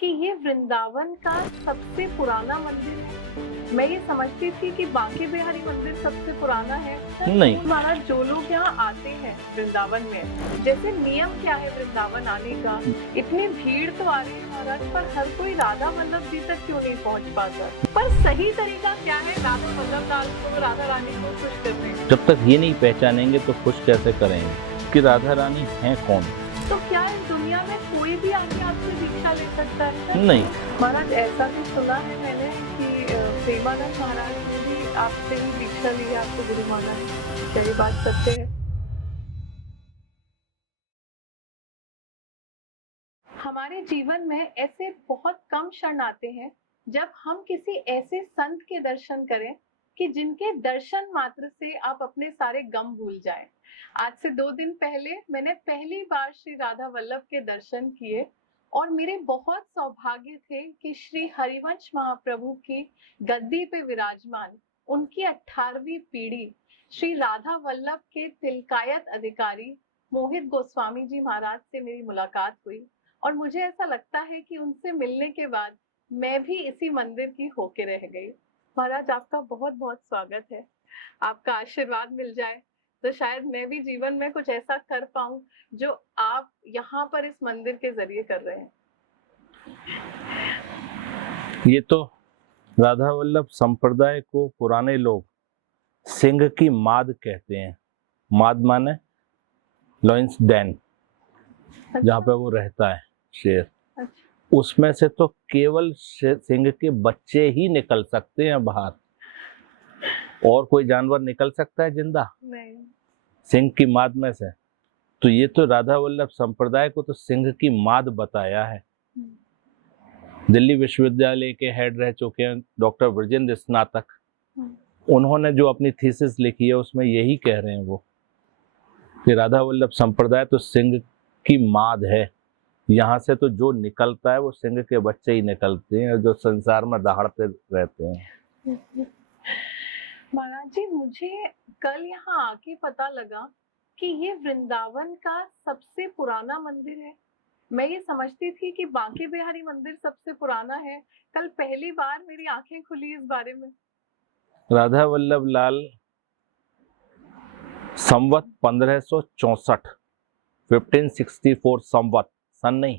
कि ये वृंदावन का सबसे पुराना मंदिर है। मैं ये समझती थी कि बांके बिहारी मंदिर सबसे पुराना है। नहीं। महाराज, जो लोग यहाँ आते हैं वृंदावन में, जैसे नियम क्या है वृंदावन आने का? इतनी भीड़ तो आ रही है महाराज, पर हर कोई राधा वल्लभ जी तक क्यों नहीं पहुँच पाता? पर सही तरीका क्या है राधा वल्लभ लाल को, राधा रानी को खुश करने का? जब तक ये नहीं पहचानेंगे तो खुश कैसे करेंगे कि राधा रानी है कौन? तो क्या इस दुनिया में कोई भी आके आपसे दीक्षा ले सकता है? नहीं। महाराज, ऐसा भी सुना है मैंने कि प्रेमानंद महाराज ने भी आपसे ही दीक्षा ली है, आपको गुरु माना है। क्या ये बात सत्य है? हमारे जीवन में ऐसे बहुत कम क्षण आते हैं जब हम किसी ऐसे संत के दर्शन करें कि जिनके दर्शन मात्र से आप अपने सारे गम भूल जाएं। आज से 2 दिन पहले मैंने पहली बार श्री राधा वल्लभ के दर्शन किए और मेरे बहुत सौभाग्य थे कि श्री हरिवंश महाप्रभु की गद्दी पे विराजमान उनकी 18वीं पीढ़ी श्री राधा वल्लभ के तिलकायत अधिकारी मोहित गोस्वामी जी महाराज से मेरी मुलाकात हुई और मुझे ऐसा लगता है कि उनसे मिलने के बाद मैं भी इसी मंदिर की होके रह गई। महाराज, आपका बहुत बहुत स्वागत है। आपका आशीर्वाद मिल जाए तो शायद मैं भी जीवन में कुछ ऐसा कर पाऊं जो आप यहाँ पर इस मंदिर के जरिए कर रहे हैं। ये तो राधा वल्लभ संप्रदाय को पुराने लोग सिंह की माद कहते हैं। माद माने लॉयंस डेन, जहाँ पे वो रहता है शेर। अच्छा। उसमें से तो केवल सिंह के बच्चे ही निकल सकते हैं बाहर, और कोई जानवर निकल सकता है जिंदा? नहीं। सिंह की माद में से। तो ये तो राधा वल्लभ संप्रदाय को तो सिंह की माद बताया है। दिल्ली विश्वविद्यालय के हेड रह चुके हैं डॉक्टर ब्रजेंद्र स्नातक, उन्होंने जो अपनी थीसिस लिखी है उसमें यही कह रहे हैं वो कि राधा वल्लभ संप्रदाय तो सिंह की माद है। यहाँ से तो जो निकलता है वो सिंह के बच्चे ही निकलते हैं जो संसार में दहाड़ते रहते हैं। महाराज जी, मुझे कल यहाँ आके पता लगा कि ये वृंदावन का सबसे पुराना मंदिर है। मैं ये समझती थी कि बांके बिहारी मंदिर सबसे पुराना है। कल पहली बार मेरी आंखें खुली इस बारे में। राधा वल्लभ लाल संवत 1564 1564 संवत सन नहीं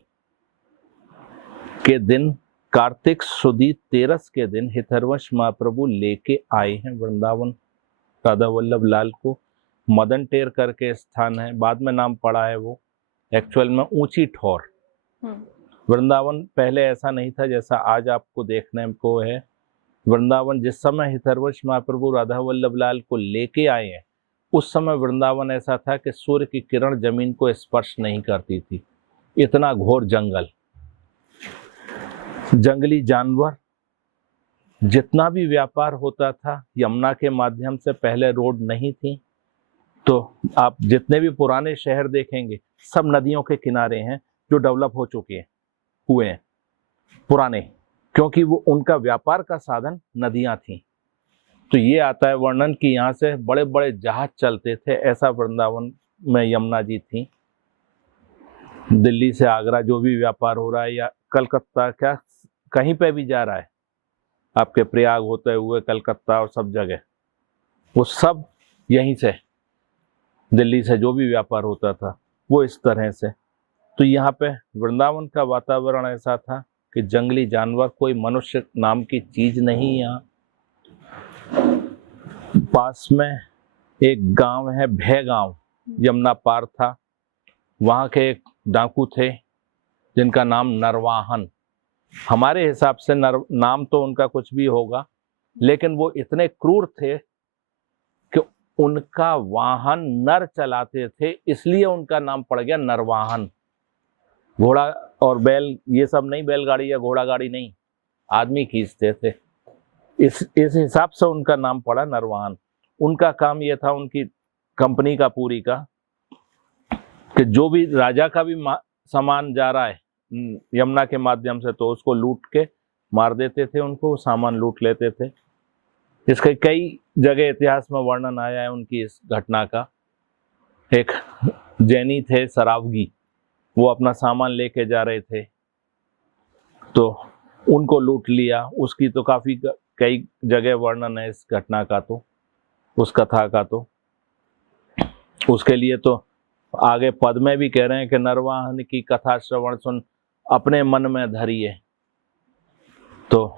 के दिन कार्तिक सुदी 13 के दिन हितरवंश महाप्रभु लेके आए हैं वृंदावन राधा वल्लभ लाल को। मदन टेर करके स्थान है, बाद में नाम पड़ा है वो, एक्चुअल में ऊंची ठोर। वृंदावन पहले ऐसा नहीं था जैसा आज आपको देखने को है। वृंदावन जिस समय हितरवंश महाप्रभु राधा वल्लभ लाल को लेके आए हैं उस समय वृंदावन ऐसा था कि सूर्य की किरण जमीन को स्पर्श नहीं करती थी। इतना घोर जंगल, जंगली जानवर, जितना भी व्यापार होता था यमुना के माध्यम से। पहले रोड नहीं थी, तो आप जितने भी पुराने शहर देखेंगे सब नदियों के किनारे हैं जो डेवलप हो चुके हैं, हुए हैं पुराने, क्योंकि वो उनका व्यापार का साधन नदियां थी। तो ये आता है वर्णन कि यहाँ से बड़े बड़े जहाज चलते थे। ऐसा वृंदावन में यमुना जी थी। दिल्ली से आगरा जो भी व्यापार हो रहा है या कलकत्ता, क्या कहीं पे भी जा रहा है, आपके प्रयाग होते हुए कलकत्ता और सब जगह, वो सब यहीं से, दिल्ली से जो भी व्यापार होता था वो इस तरह से। तो यहाँ पे वृंदावन का वातावरण ऐसा था कि जंगली जानवर, कोई मनुष्य नाम की चीज नहीं। यहाँ पास में एक गांव है भय गांव, यमुना पार था, वहाँ के एक डाकू थे जिनका नाम नरवाहन। हमारे हिसाब से नाम तो उनका कुछ भी होगा, लेकिन वो इतने क्रूर थे कि उनका वाहन नर चलाते थे, इसलिए उनका नाम पड़ गया नरवाहन। घोड़ा और बैल ये सब नहीं, बैलगाड़ी या घोड़ा गाड़ी नहीं, आदमी खींचते थे। इस हिसाब से उनका नाम पड़ा नरवाहन। उनका काम ये था, उनकी कंपनी का पूरी का, कि जो भी राजा का भी सामान जा रहा है यमुना के माध्यम से तो उसको लूट के मार देते थे, उनको सामान लूट लेते थे। इसके कई जगह इतिहास में वर्णन आया है उनकी इस घटना का। एक जैनी थे सरावगी, वो अपना सामान लेके जा रहे थे तो उनको लूट लिया। उसकी तो काफी कई जगह वर्णन है इस घटना का, तो उस कथा का। तो उसके लिए तो आगे पद में भी कह रहे हैं कि नरवाहन की कथा श्रवण सुन अपने मन में धरिए। तो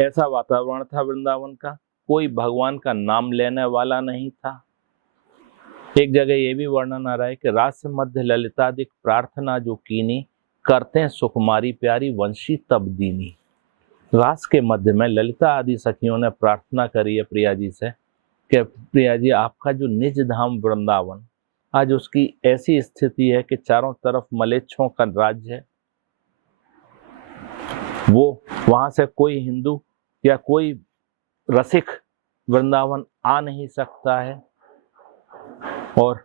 ऐसा वातावरण था वृंदावन का, कोई भगवान का नाम लेने वाला नहीं था। एक जगह ये भी वर्णन आ रहा है कि रास मध्य ललितादिक प्रार्थना जो कीनी, करते सुकुमारी प्यारी वंशी तब दीनी। रास के मध्य में ललिता आदि सखियों ने प्रार्थना करी है प्रिया जी से कि प्रिया जी आपका जो निज धाम वृंदावन, आज उसकी ऐसी स्थिति है कि चारों तरफ मलेच्छों का राज्य है। वो वहां से कोई हिंदू या कोई रसिक वृंदावन आ नहीं सकता है, और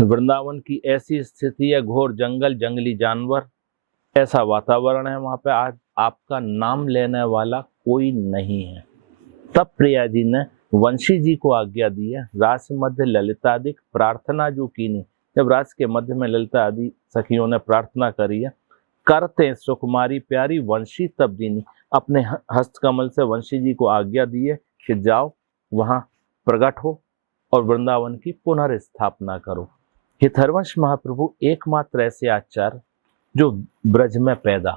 वृंदावन की ऐसी स्थिति है, घोर जंगल, जंगली जानवर, ऐसा वातावरण है वहां पे। आज आपका नाम लेने वाला कोई नहीं है। तब प्रिया जी ने वंशी जी को आज्ञा दी है, रास मध्य ललितादिक प्रार्थना जो कीनी। जब रास के मध्य में ललिता आदि सखियों ने प्रार्थना करी है, करते सुकुमारी प्यारी वंशी तब दीनी, अपने हस्तकमल से वंशी जी को आज्ञा दी है कि जाओ वहां प्रकट हो और वृंदावन की पुनर्स्थापना करो। हितहरवंश महाप्रभु एकमात्र ऐसे आचार्य जो ब्रज में पैदा,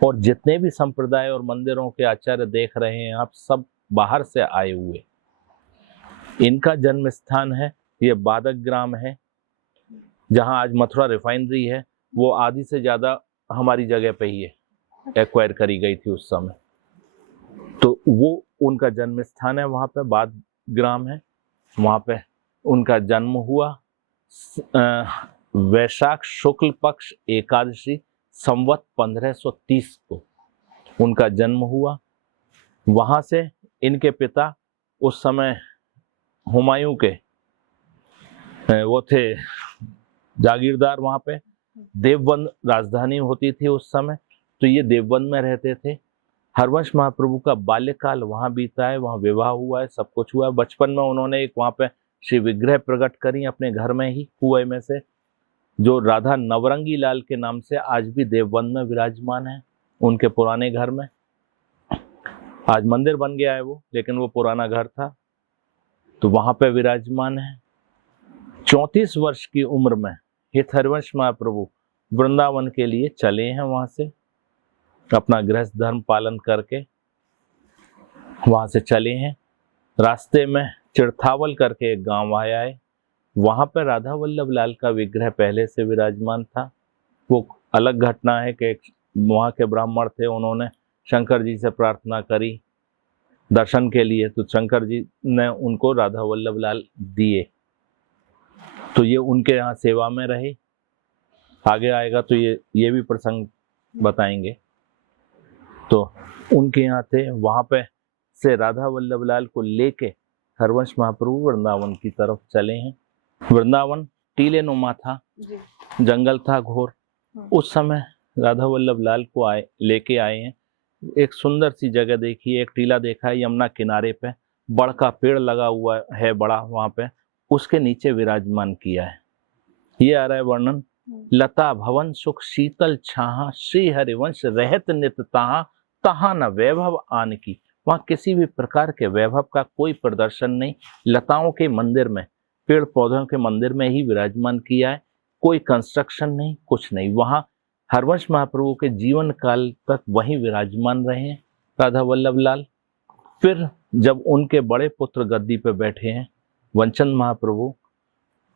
और जितने भी संप्रदाय और मंदिरों के आचार्य देख रहे हैं आप, सब बाहर से आए हुए। इनका जन्म स्थान है ये बादक ग्राम है, जहां आज मथुरा रिफाइनरी है। वो आधी से ज्यादा हमारी जगह पे ही है, एक्वायर करी गई थी उस समय। तो वो उनका जन्म स्थान है, वहां पे बाद ग्राम है। वहां पे उनका जन्म हुआ वैशाख शुक्ल पक्ष एकादशी संवत 1530 को उनका जन्म हुआ। वहां से इनके पिता उस समय हुमायूं के वो थे जागीरदार। वहां पे देवबंद राजधानी होती थी उस समय, तो ये देवबंद में रहते थे। हरवंश महाप्रभु का बाल्यकाल वहां बीता है, वहां विवाह हुआ है, सब कुछ हुआ है। बचपन में उन्होंने एक वहां पे श्री विग्रह प्रकट करी अपने घर में ही, कुएं में से, जो राधा नवरंगी लाल के नाम से आज भी देवबंद में विराजमान है, उनके पुराने घर में। आज मंदिर बन गया है वो, लेकिन वो पुराना घर था, तो वहां पे विराजमान है। 34 वर्ष की उम्र में हितहरवंश महाप्रभु वृंदावन के लिए चले हैं। वहां से अपना गृहस्थ धर्म पालन करके वहां से चले हैं। रास्ते में चिड़थावल करके एक गांव आया है, वहां पर राधा वल्लभ लाल का विग्रह पहले से विराजमान था। वो अलग घटना है कि वहां के ब्राह्मण थे, उन्होंने शंकर जी से प्रार्थना करी दर्शन के लिए, तो शंकर जी ने उनको राधा वल्लभ लाल दिए, तो ये उनके यहाँ सेवा में रहे। आगे आएगा तो ये भी प्रसंग बताएंगे। तो उनके यहाँ थे, वहां पे से राधा वल्लभ लाल को लेके हरवंश महाप्रभु वृंदावन की तरफ चले हैं। वृंदावन टीले नुमा था, जंगल था घोर। उस समय राधा वल्लभ लाल को लेके आए हैं। एक सुंदर सी जगह देखी, एक टीला देखा है यमुना किनारे पे, बड़ का पेड़ लगा हुआ है बड़ा, वहां पे उसके नीचे विराजमान किया है। ये आ रहा है वर्णन, लता भवन सुख शीतल छाहा, श्री हरिवंश रहत नित तहा, तहा न वैभव आन की। वहां किसी भी प्रकार के वैभव का कोई प्रदर्शन नहीं, लताओं के मंदिर में, पेड़ पौधों के मंदिर में ही विराजमान किया है, कोई कंस्ट्रक्शन नहीं, कुछ नहीं। वहां हरवंश महाप्रभु के जीवन काल तक वहीं विराजमान रहे हैं राधा वल्लभ लाल। फिर जब उनके बड़े पुत्र गद्दी पे बैठे हैं वंचन महाप्रभु,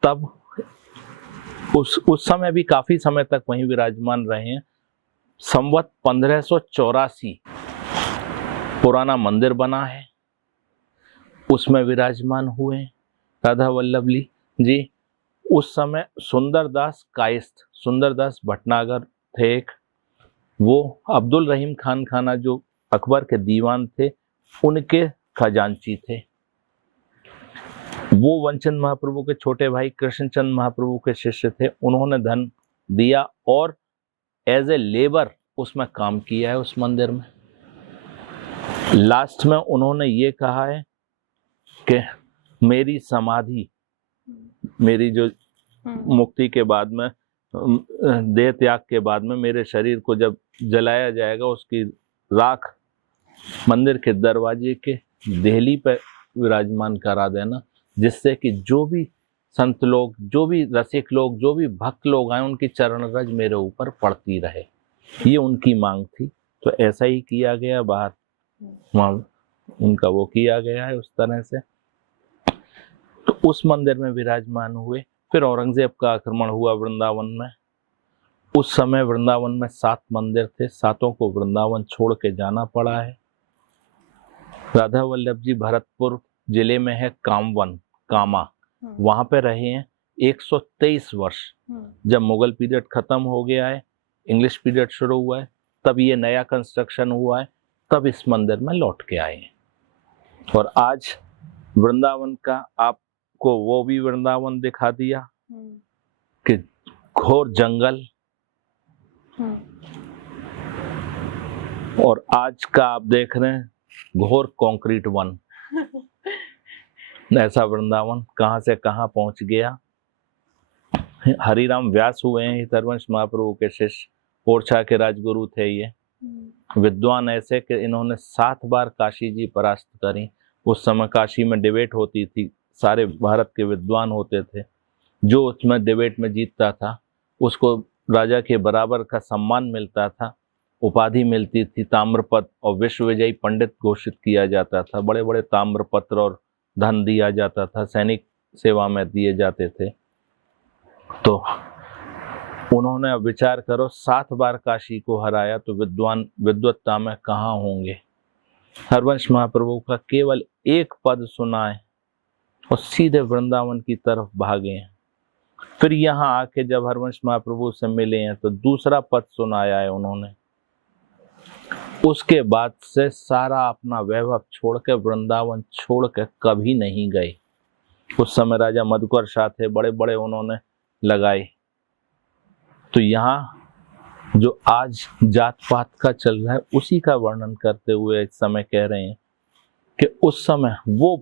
तब उस समय भी काफी समय तक वहीं विराजमान रहे हैं। संवत 1584 पुराना मंदिर बना है, उसमें विराजमान हुए राधा वल्लभ जी। उस समय सुंदरदास कायस्थ, सुंदरदास भटनागर थे एक, वो अब्दुल रहीम खान खाना जो अकबर के दीवान थे, उनके खजांची थे। वो वंचन महाप्रभु के छोटे भाई कृष्णचंद महाप्रभु के शिष्य थे, उन्होंने धन दिया और एज ए लेबर उसमें काम किया है उस मंदिर में। लास्ट में उन्होंने ये कहा है कि मेरी समाधि, मेरी जो मुक्ति के बाद में देह त्याग के बाद में मेरे शरीर को जब जलाया जाएगा, उसकी राख मंदिर के दरवाजे के देहली पर विराजमान करा देना, जिससे कि जो भी संत लोग, जो भी रसिक लोग, जो भी भक्त लोग आए, उनकी चरण रज मेरे ऊपर पड़ती रहे। ये उनकी मांग थी। तो ऐसा ही किया गया, बाहर वहाँ उनका वो किया गया है उस तरह से। तो उस मंदिर में विराजमान हुए। फिर औरंगजेब का आक्रमण हुआ वृंदावन में। उस समय वृंदावन में 7 मंदिर थे, 7 को वृंदावन छोड़ के जाना पड़ा है। राधा वल्लभ जी भरतपुर जिले में है कामवन, कामा, वहां पे रहे हैं 123 वर्ष। जब मुगल पीरियड खत्म हो गया है, इंग्लिश पीरियड शुरू हुआ है, तब ये नया कंस्ट्रक्शन हुआ है, तब इस मंदिर में लौट के आए हैं। और आज वृंदावन का आपको वो भी वृंदावन दिखा दिया कि घोर जंगल, और आज का आप देख रहे हैं घोर कंक्रीट वन। ऐसा वृंदावन कहाँ से कहाँ पहुंच गया। हरिराम व्यास हुए हैं हितरवंश महाप्रभु के शिष्य, ओरछा के राजगुरु थे ये। विद्वान ऐसे कि इन्होंने 7 बार काशी जी परास्त करी। उस समय काशी में डिबेट होती थी, सारे भारत के विद्वान होते थे। जो उसमें डिबेट में जीतता था उसको राजा के बराबर का सम्मान मिलता था, उपाधि मिलती थी ताम्रपत्र, और विश्व विजयी पंडित घोषित किया जाता था। बड़े बड़े ताम्रपत्र और धन दिया जाता था, सैनिक सेवा में दिए जाते थे। तो उन्होंने अब विचार करो, 7 बार काशी को हराया, तो विद्वान विद्वत्ता में कहाँ होंगे। हरवंश महाप्रभु का केवल एक पद सुना है और सीधे वृंदावन की तरफ भागे हैं। फिर यहाँ आके जब हरवंश महाप्रभु से मिले हैं तो दूसरा पद सुनाया है उन्होंने। उसके बाद से सारा अपना वैभव छोड़ के, वृंदावन छोड़ के कभी नहीं गए। उस समय राजा मधुकर शाह थे, बड़े बड़े उन्होंने लगाए। तो यहाँ जो आज जात पात का चल रहा है उसी का वर्णन करते हुए इस समय कह रहे हैं कि उस समय वो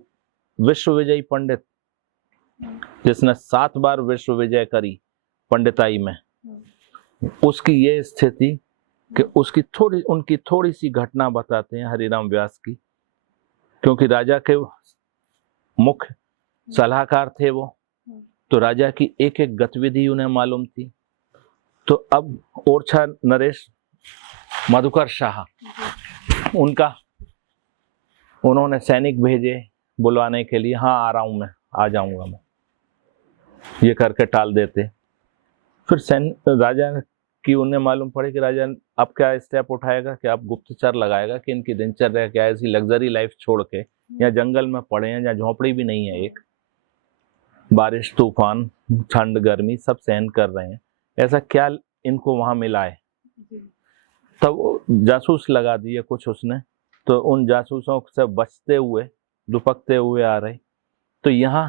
विश्व विजयी पंडित जिसने 7 बार विश्व विजय करी पंडिताई में, उसकी ये स्थिति कि उनकी थोड़ी सी घटना बताते हैं हरिराम व्यास की, क्योंकि राजा के मुख्य सलाहकार थे वो, तो राजा की एक एक गतिविधि उन्हें मालूम थी। तो अब ओरछा नरेश मधुकर शाह, उन्होंने सैनिक भेजे बुलवाने के लिए, हाँ आ रहा हूं मैं, आ जाऊंगा मैं, ये करके टाल देते। फिर राजा की उन्हें मालूम पड़े कि राजा अब क्या स्टेप उठाएगा, कि आप गुप्तचर लगाएगा कि इनकी दिनचर्या क्या है, ऐसी लग्जरी लाइफ छोड़ के या जंगल में पड़े हैं जहाँ झोपड़ी भी नहीं है, एक बारिश तूफान ठंड गर्मी सब सहन कर रहे हैं, ऐसा क्या इनको वहां मिला है। तब जासूस लगा दिए कुछ उसने, तो उन जासूसों से बचते हुए दुपकते हुए आ रहे। तो यहाँ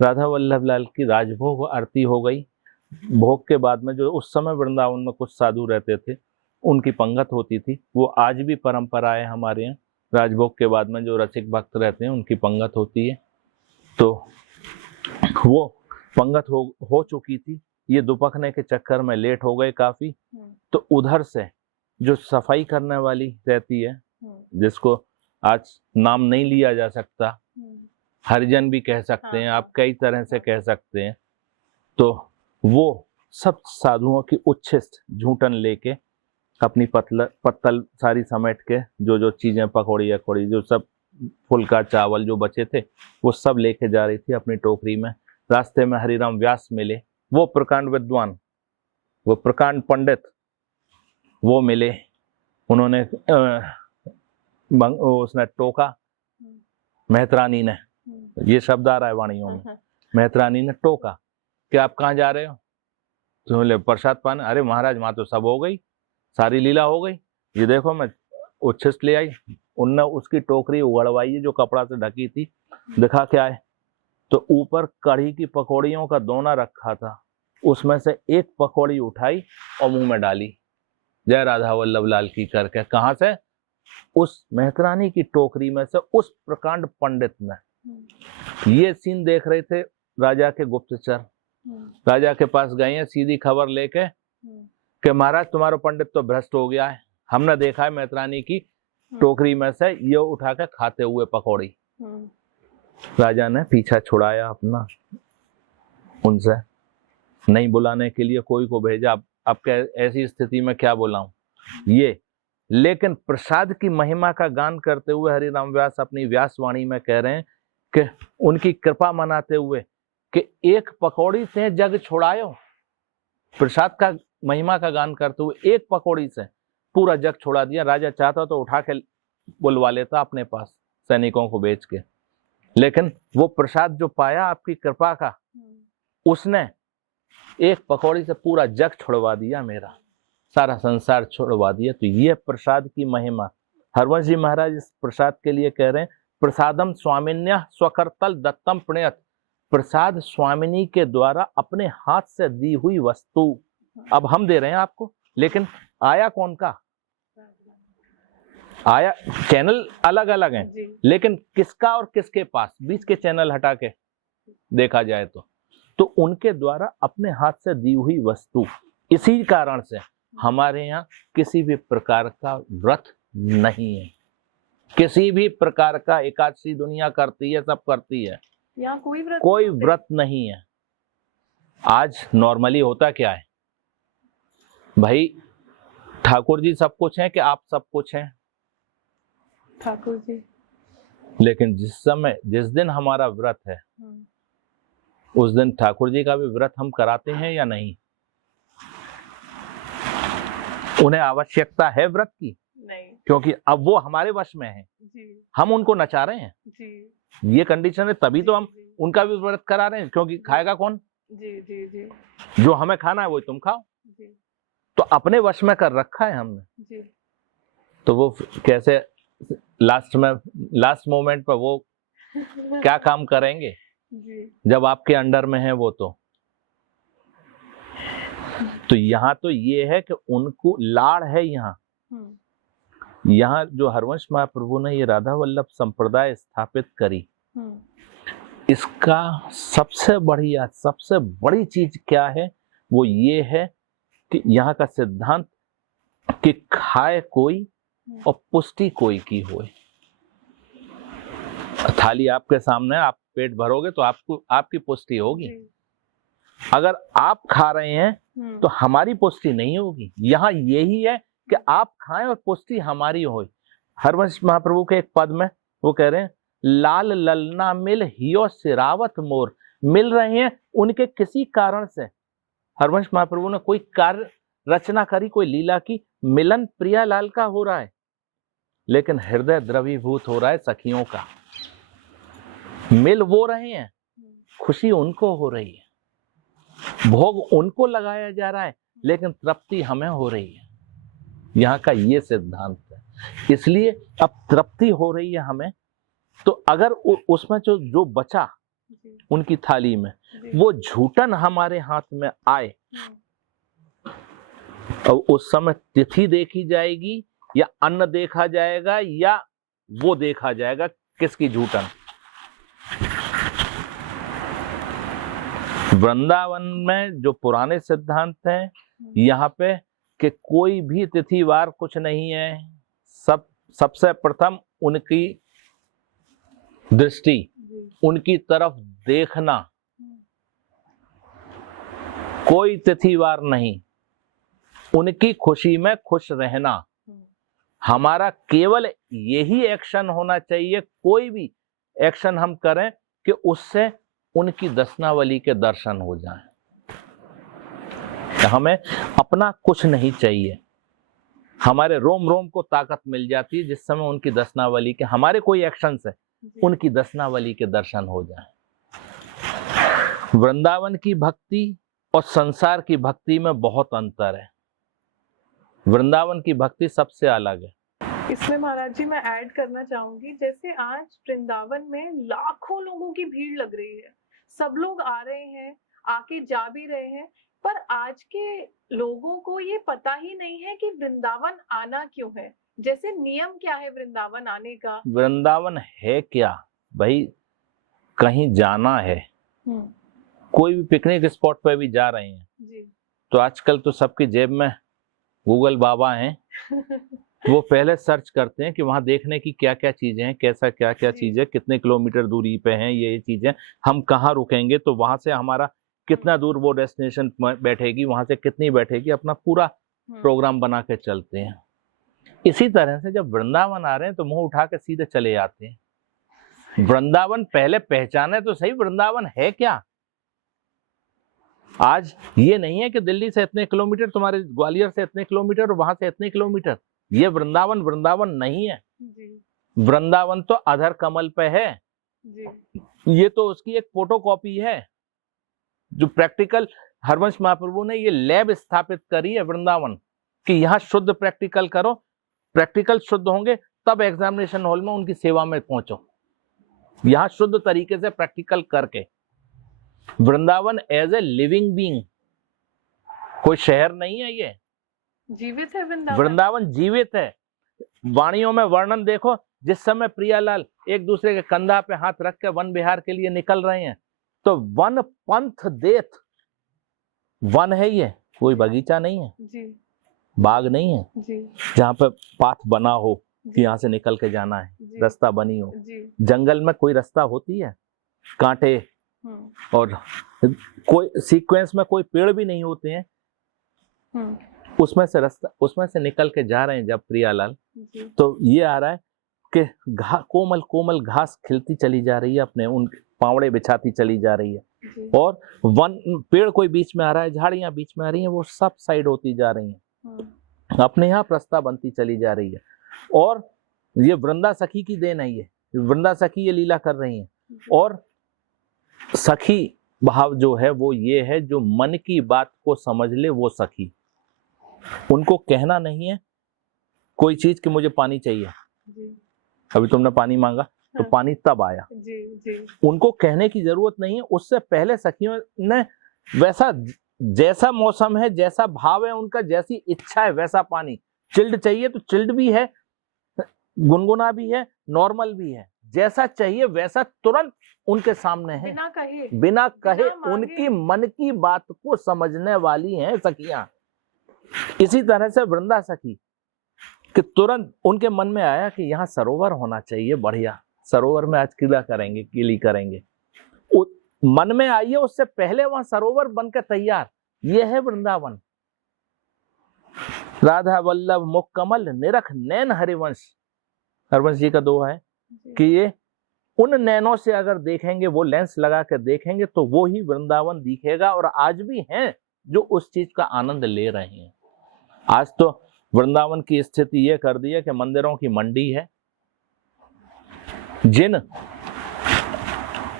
राधा वल्लभ लाल की राजभोग आरती हो गई। भोग के बाद में जो उस समय वृंदावन में कुछ साधु रहते थे उनकी पंगत होती थी, वो आज भी परंपरा है हमारे यहाँ। राजभोग के बाद में जो रसिक भक्त रहते हैं उनकी पंगत होती है। तो वो पंगत हो चुकी थी, ये दुपकने के चक्कर में लेट हो गए काफी। तो उधर से जो सफाई करने वाली रहती है, जिसको आज नाम नहीं लिया जा सकता, हरिजन भी कह सकते हैं आप, कई तरह से कह सकते हैं, तो वो सब साधुओं की उच्छिष्ट झूठन लेके अपनी पत्तल सारी समेट के, जो चीजें पकौड़ी अकौड़ी जो सब फुल्का चावल जो बचे थे वो सब लेके जा रही थी अपनी टोकरी में। रास्ते में हरिराम व्यास मिले, वो प्रकांड विद्वान, वो प्रकांड पंडित वो मिले। उन्होंने उसने टोका, मेहतरानी ने, ये शब्द आ रहा है वाणियों में, मेहतरानी ने टोका कि आप कहाँ जा रहे हो, तो बोले प्रसाद पाने। अरे महाराज वहां तो सब हो गई, सारी लीला हो गई, ये देखो मैं उच्छिष्ट ले आई। उनने उसकी टोकरी उगड़वाई जो कपड़ा से ढकी थी, दिखा क्या है, तो ऊपर कढ़ी की पकौड़ियों का दोना रखा था, उसमें से एक पकौड़ी उठाई और मुंह में डाली, जय राधा वल्लभ लाल की करके। कहाँ से? उस मेहतरानी की टोकरी में से उस प्रकांड पंडित ने। ये सीन देख रहे थे राजा के गुप्तचर, राजा के पास गए हैं सीधी खबर लेके कि महाराज तुम्हारा पंडित तो भ्रष्ट हो गया है, हमने देखा है मैत्रानी की टोकरी में से ये उठा के खाते हुए पकौड़ी। राजा ने पीछा छुड़ाया अपना, उनसे नहीं बुलाने के लिए कोई को भेजा। अब ऐसी स्थिति में क्या बुलाऊं ये। लेकिन प्रसाद की महिमा का गान करते हुए हरिराम व्यास अपनी व्यासवाणी में कह रहे हैं कि उनकी कृपा मनाते हुए कि एक पकौड़ी से जग छुड़ायो। प्रसाद का महिमा का गान करते हुए एक पकौड़ी से पूरा जग छुड़ा दिया। राजा चाहता तो उठा के बुलवा लेता अपने पास सैनिकों को बेच के, लेकिन वो प्रसाद जो पाया आपकी कृपा का, उसने एक पकौड़ी से पूरा जग छुड़वा दिया, मेरा सारा संसार छुड़वा दिया। तो ये प्रसाद की महिमा। हरवंश जी महाराज इस प्रसाद के लिए कह रहे हैं, प्रसादम स्वामिन्या स्वकर्तल दत्तम प्रणयत। प्रसाद स्वामिनी के द्वारा अपने हाथ से दी हुई वस्तु अब हम दे रहे हैं आपको, लेकिन आया कौन का? आया, चैनल अलग अलग हैं, लेकिन किसका और किसके पास? बीच के चैनल हटा के देखा जाए तो उनके द्वारा अपने हाथ से दी हुई वस्तु। इसी कारण से हमारे यहाँ किसी भी प्रकार का व्रत नहीं है, किसी भी प्रकार का। एकादशी दुनिया करती है, सब करती है, यहाँ कोई व्रत नहीं है। आज नॉर्मली होता क्या है भाई, ठाकुर जी सब कुछ है कि आप सब कुछ हैं? ठाकुर जी। लेकिन जिस दिन हमारा व्रत है उस दिन ठाकुर जी का भी व्रत हम कराते हैं या नहीं? उन्हें आवश्यकता है व्रत की? नहीं, क्योंकि अब वो हमारे वश में है जी। हम उनको नचा रहे हैं जी। ये कंडीशन है, तभी तो हम उनका भी व्रत करा रहे हैं। क्योंकि खाएगा कौन? जी जी जी। जो हमें खाना है वो तुम खाओ। जी। तो अपने वश में कर रखा है हमने। जी। तो वो कैसे लास्ट मोमेंट पर वो क्या काम करेंगे जी। जब आपके अंडर में है वो? तो यहाँ तो ये है कि उनको लाड़ है। यहाँ जो हरवंश महाप्रभु ने ये राधा वल्लभ संप्रदाय स्थापित करी, इसका सबसे बड़ी चीज क्या है? वो ये है कि यहाँ का सिद्धांत कि खाए कोई और पुष्टि कोई की होए। थाली आपके सामने, आप पेट भरोगे तो आपकी पुष्टि होगी। अगर आप खा रहे हैं तो हमारी पुष्टि नहीं होगी। यहाँ यही है कि आप खाएं और पुष्टि हमारी होए। हरवंश महाप्रभु के एक पद में वो कह रहे हैं, लाल ललना मिल हियो सिरावत मोर। मिल रहे हैं उनके किसी कारण से। हरवंश महाप्रभु ने कोई कार्य रचना करी, कोई लीला की, मिलन प्रिया लाल का हो रहा है, लेकिन हृदय द्रवीभूत हो रहा है सखियों का। मिल वो रहे हैं, खुशी उनको हो रही है, भोग उनको लगाया जा रहा है, लेकिन तृप्ति हमें हो रही है। यहाँ का ये सिद्धांत है। इसलिए अब तृप्ति हो रही है हमें, तो अगर उसमें जो बचा उनकी थाली में, वो झूठन हमारे हाथ में आए, और उस समय तिथि देखी जाएगी या अन्न देखा जाएगा या वो देखा जाएगा किसकी झूठन। वृंदावन में जो पुराने सिद्धांत हैं, यहाँ पे कि कोई भी तिथिवार कुछ नहीं है। सबसे प्रथम उनकी दृष्टि, उनकी तरफ देखना, कोई तिथिवार नहीं, उनकी खुशी में खुश रहना। हमारा केवल यही एक्शन होना चाहिए। कोई भी एक्शन हम करें कि उससे उनकी दर्शनावली के दर्शन हो जाएं। हमें अपना कुछ नहीं चाहिए, हमारे रोम रोम को ताकत मिल जाती है जिस समय उनकी दर्शनावली के, हमारे कोई एक्शन से उनकी दर्शनावली के दर्शन हो जाएं। वृंदावन की भक्ति और संसार की भक्ति में बहुत अंतर है। वृंदावन की भक्ति सबसे अलग है। इसमें महाराज जी मैं ऐड करना चाहूंगी, जैसे आज वृंदावन में लाखों लोगों की भीड़ लग रही है, सब लोग आ रहे हैं, आके जा भी रहे हैं, पर आज के लोगों को ये पता ही नहीं है कि वृंदावन आना क्यों है। जैसे नियम क्या है वृंदावन आने का? वृंदावन है क्या भाई? कहीं जाना है, कोई भी पिकनिक स्पॉट पे भी जा रहे हैं जी तो आजकल तो सबकी जेब में गूगल बाबा हैं। वो पहले सर्च करते हैं कि वहां देखने की क्या क्या चीजें हैं, कैसा क्या क्या जी। चीज है, कितने किलोमीटर दूरी पे हैं ये चीजें, हम कहाँ रुकेंगे, तो वहां से हमारा कितना दूर वो डेस्टिनेशन बैठेगी, वहां से कितनी बैठेगी, अपना पूरा प्रोग्राम बना के चलते हैं। इसी तरह से जब वृंदावन आ रहे हैं तो मुंह उठा के सीधे चले जाते हैं। वृंदावन पहले पहचाने तो सही, वृंदावन है क्या। आज ये नहीं है कि दिल्ली से इतने किलोमीटर, तुम्हारे ग्वालियर से इतने किलोमीटर और वहां से इतने किलोमीटर, ये वृंदावन वृंदावन नहीं है। जी वृंदावन तो अधर कमल पे है। जी ये तो उसकी एक फोटोकॉपी है जो प्रैक्टिकल हरवंश महाप्रभु ने ये लैब स्थापित करी है वृंदावन कि यहाँ शुद्ध प्रैक्टिकल करो, प्रैक्टिकल शुद्ध होंगे तब एग्जामिनेशन हॉल में उनकी सेवा में पहुंचो। यहाँ शुद्ध तरीके से प्रैक्टिकल करके Vrindavan as a living being, कोई शहर नहीं है, ये जीवित है वृंदावन। वृंदावन जीवित है। वाणियों में वर्णन देखो, जिस समय प्रियालाल एक दूसरे के कंधा पे हाथ रख के वन विहार के लिए निकल रहे हैं तो वन पंथ देत, वन है ये, कोई बगीचा नहीं है, जी बाग नहीं है जी जहाँ पे पाथ बना हो कि यहाँ से निकल के जाना है, जी रास्ता बनी हो। जी जंगल में कोई रास्ता होती है, कांटे हम्म और कोई सीक्वेंस में कोई पेड़ भी नहीं होते हैं, हम्म उसमें से रास्ता, उसमें से निकल के जा रहे हैं जब प्रियालाल, जी तो ये आ रहा है कि कोमल कोमल घास खिलती चली जा रही है, अपने उन पावड़े बिछाती चली जा रही है, जी और वन पेड़ कोई बीच में आ रहा है, झाड़ियां बीच में आ रही हैं, वो सब साइड होती जा रही हैं, हम्म अपने यहाँ प्रस्ता बनती चली जा रही है। और ये वृंदा सखी की देन है, ये वृंदा सखी ये लीला कर रही हैं। और सखी भाव जो है वो ये है, जो मन की बात को समझ ले वो सखी। उनको कहना नहीं है कोई चीज कि मुझे पानी चाहिए, जी अभी तुमने पानी मांगा तो हाँ। पानी तब आया, जी जी उनको कहने की जरूरत नहीं है। उससे पहले सखियों ने वैसा, जैसा मौसम है, जैसा भाव है उनका, जैसी इच्छा है वैसा पानी, चिल्ड चाहिए तो चिल्ड भी है, गुनगुना भी है, नॉर्मल भी है, जैसा चाहिए वैसा तुरंत उनके सामने है, बिना कहे बिना कहे। बिना मांगे। उनकी मन की बात को समझने वाली हैं सखियां। इसी तरह से वृंदा सखी कि तुरंत उनके मन में आया कि यहाँ सरोवर होना चाहिए, बढ़िया सरोवर में आज किला करेंगे, किली करेंगे, मन में आई है, उससे पहले वहां सरोवर बनकर तैयार। ये है वृंदावन। राधा वल्लभ मुख कमल निरख नैन हरिवंश, हरिवंश जी का दोहा है कि ये उन नैनों से अगर देखेंगे, वो लेंस लगा कर देखेंगे तो वो ही वृंदावन दिखेगा। और आज भी हैं जो उस चीज का आनंद ले रहे हैं। आज तो वृंदावन की स्थिति ये कर दी है कि मंदिरों की मंडी है। जिन,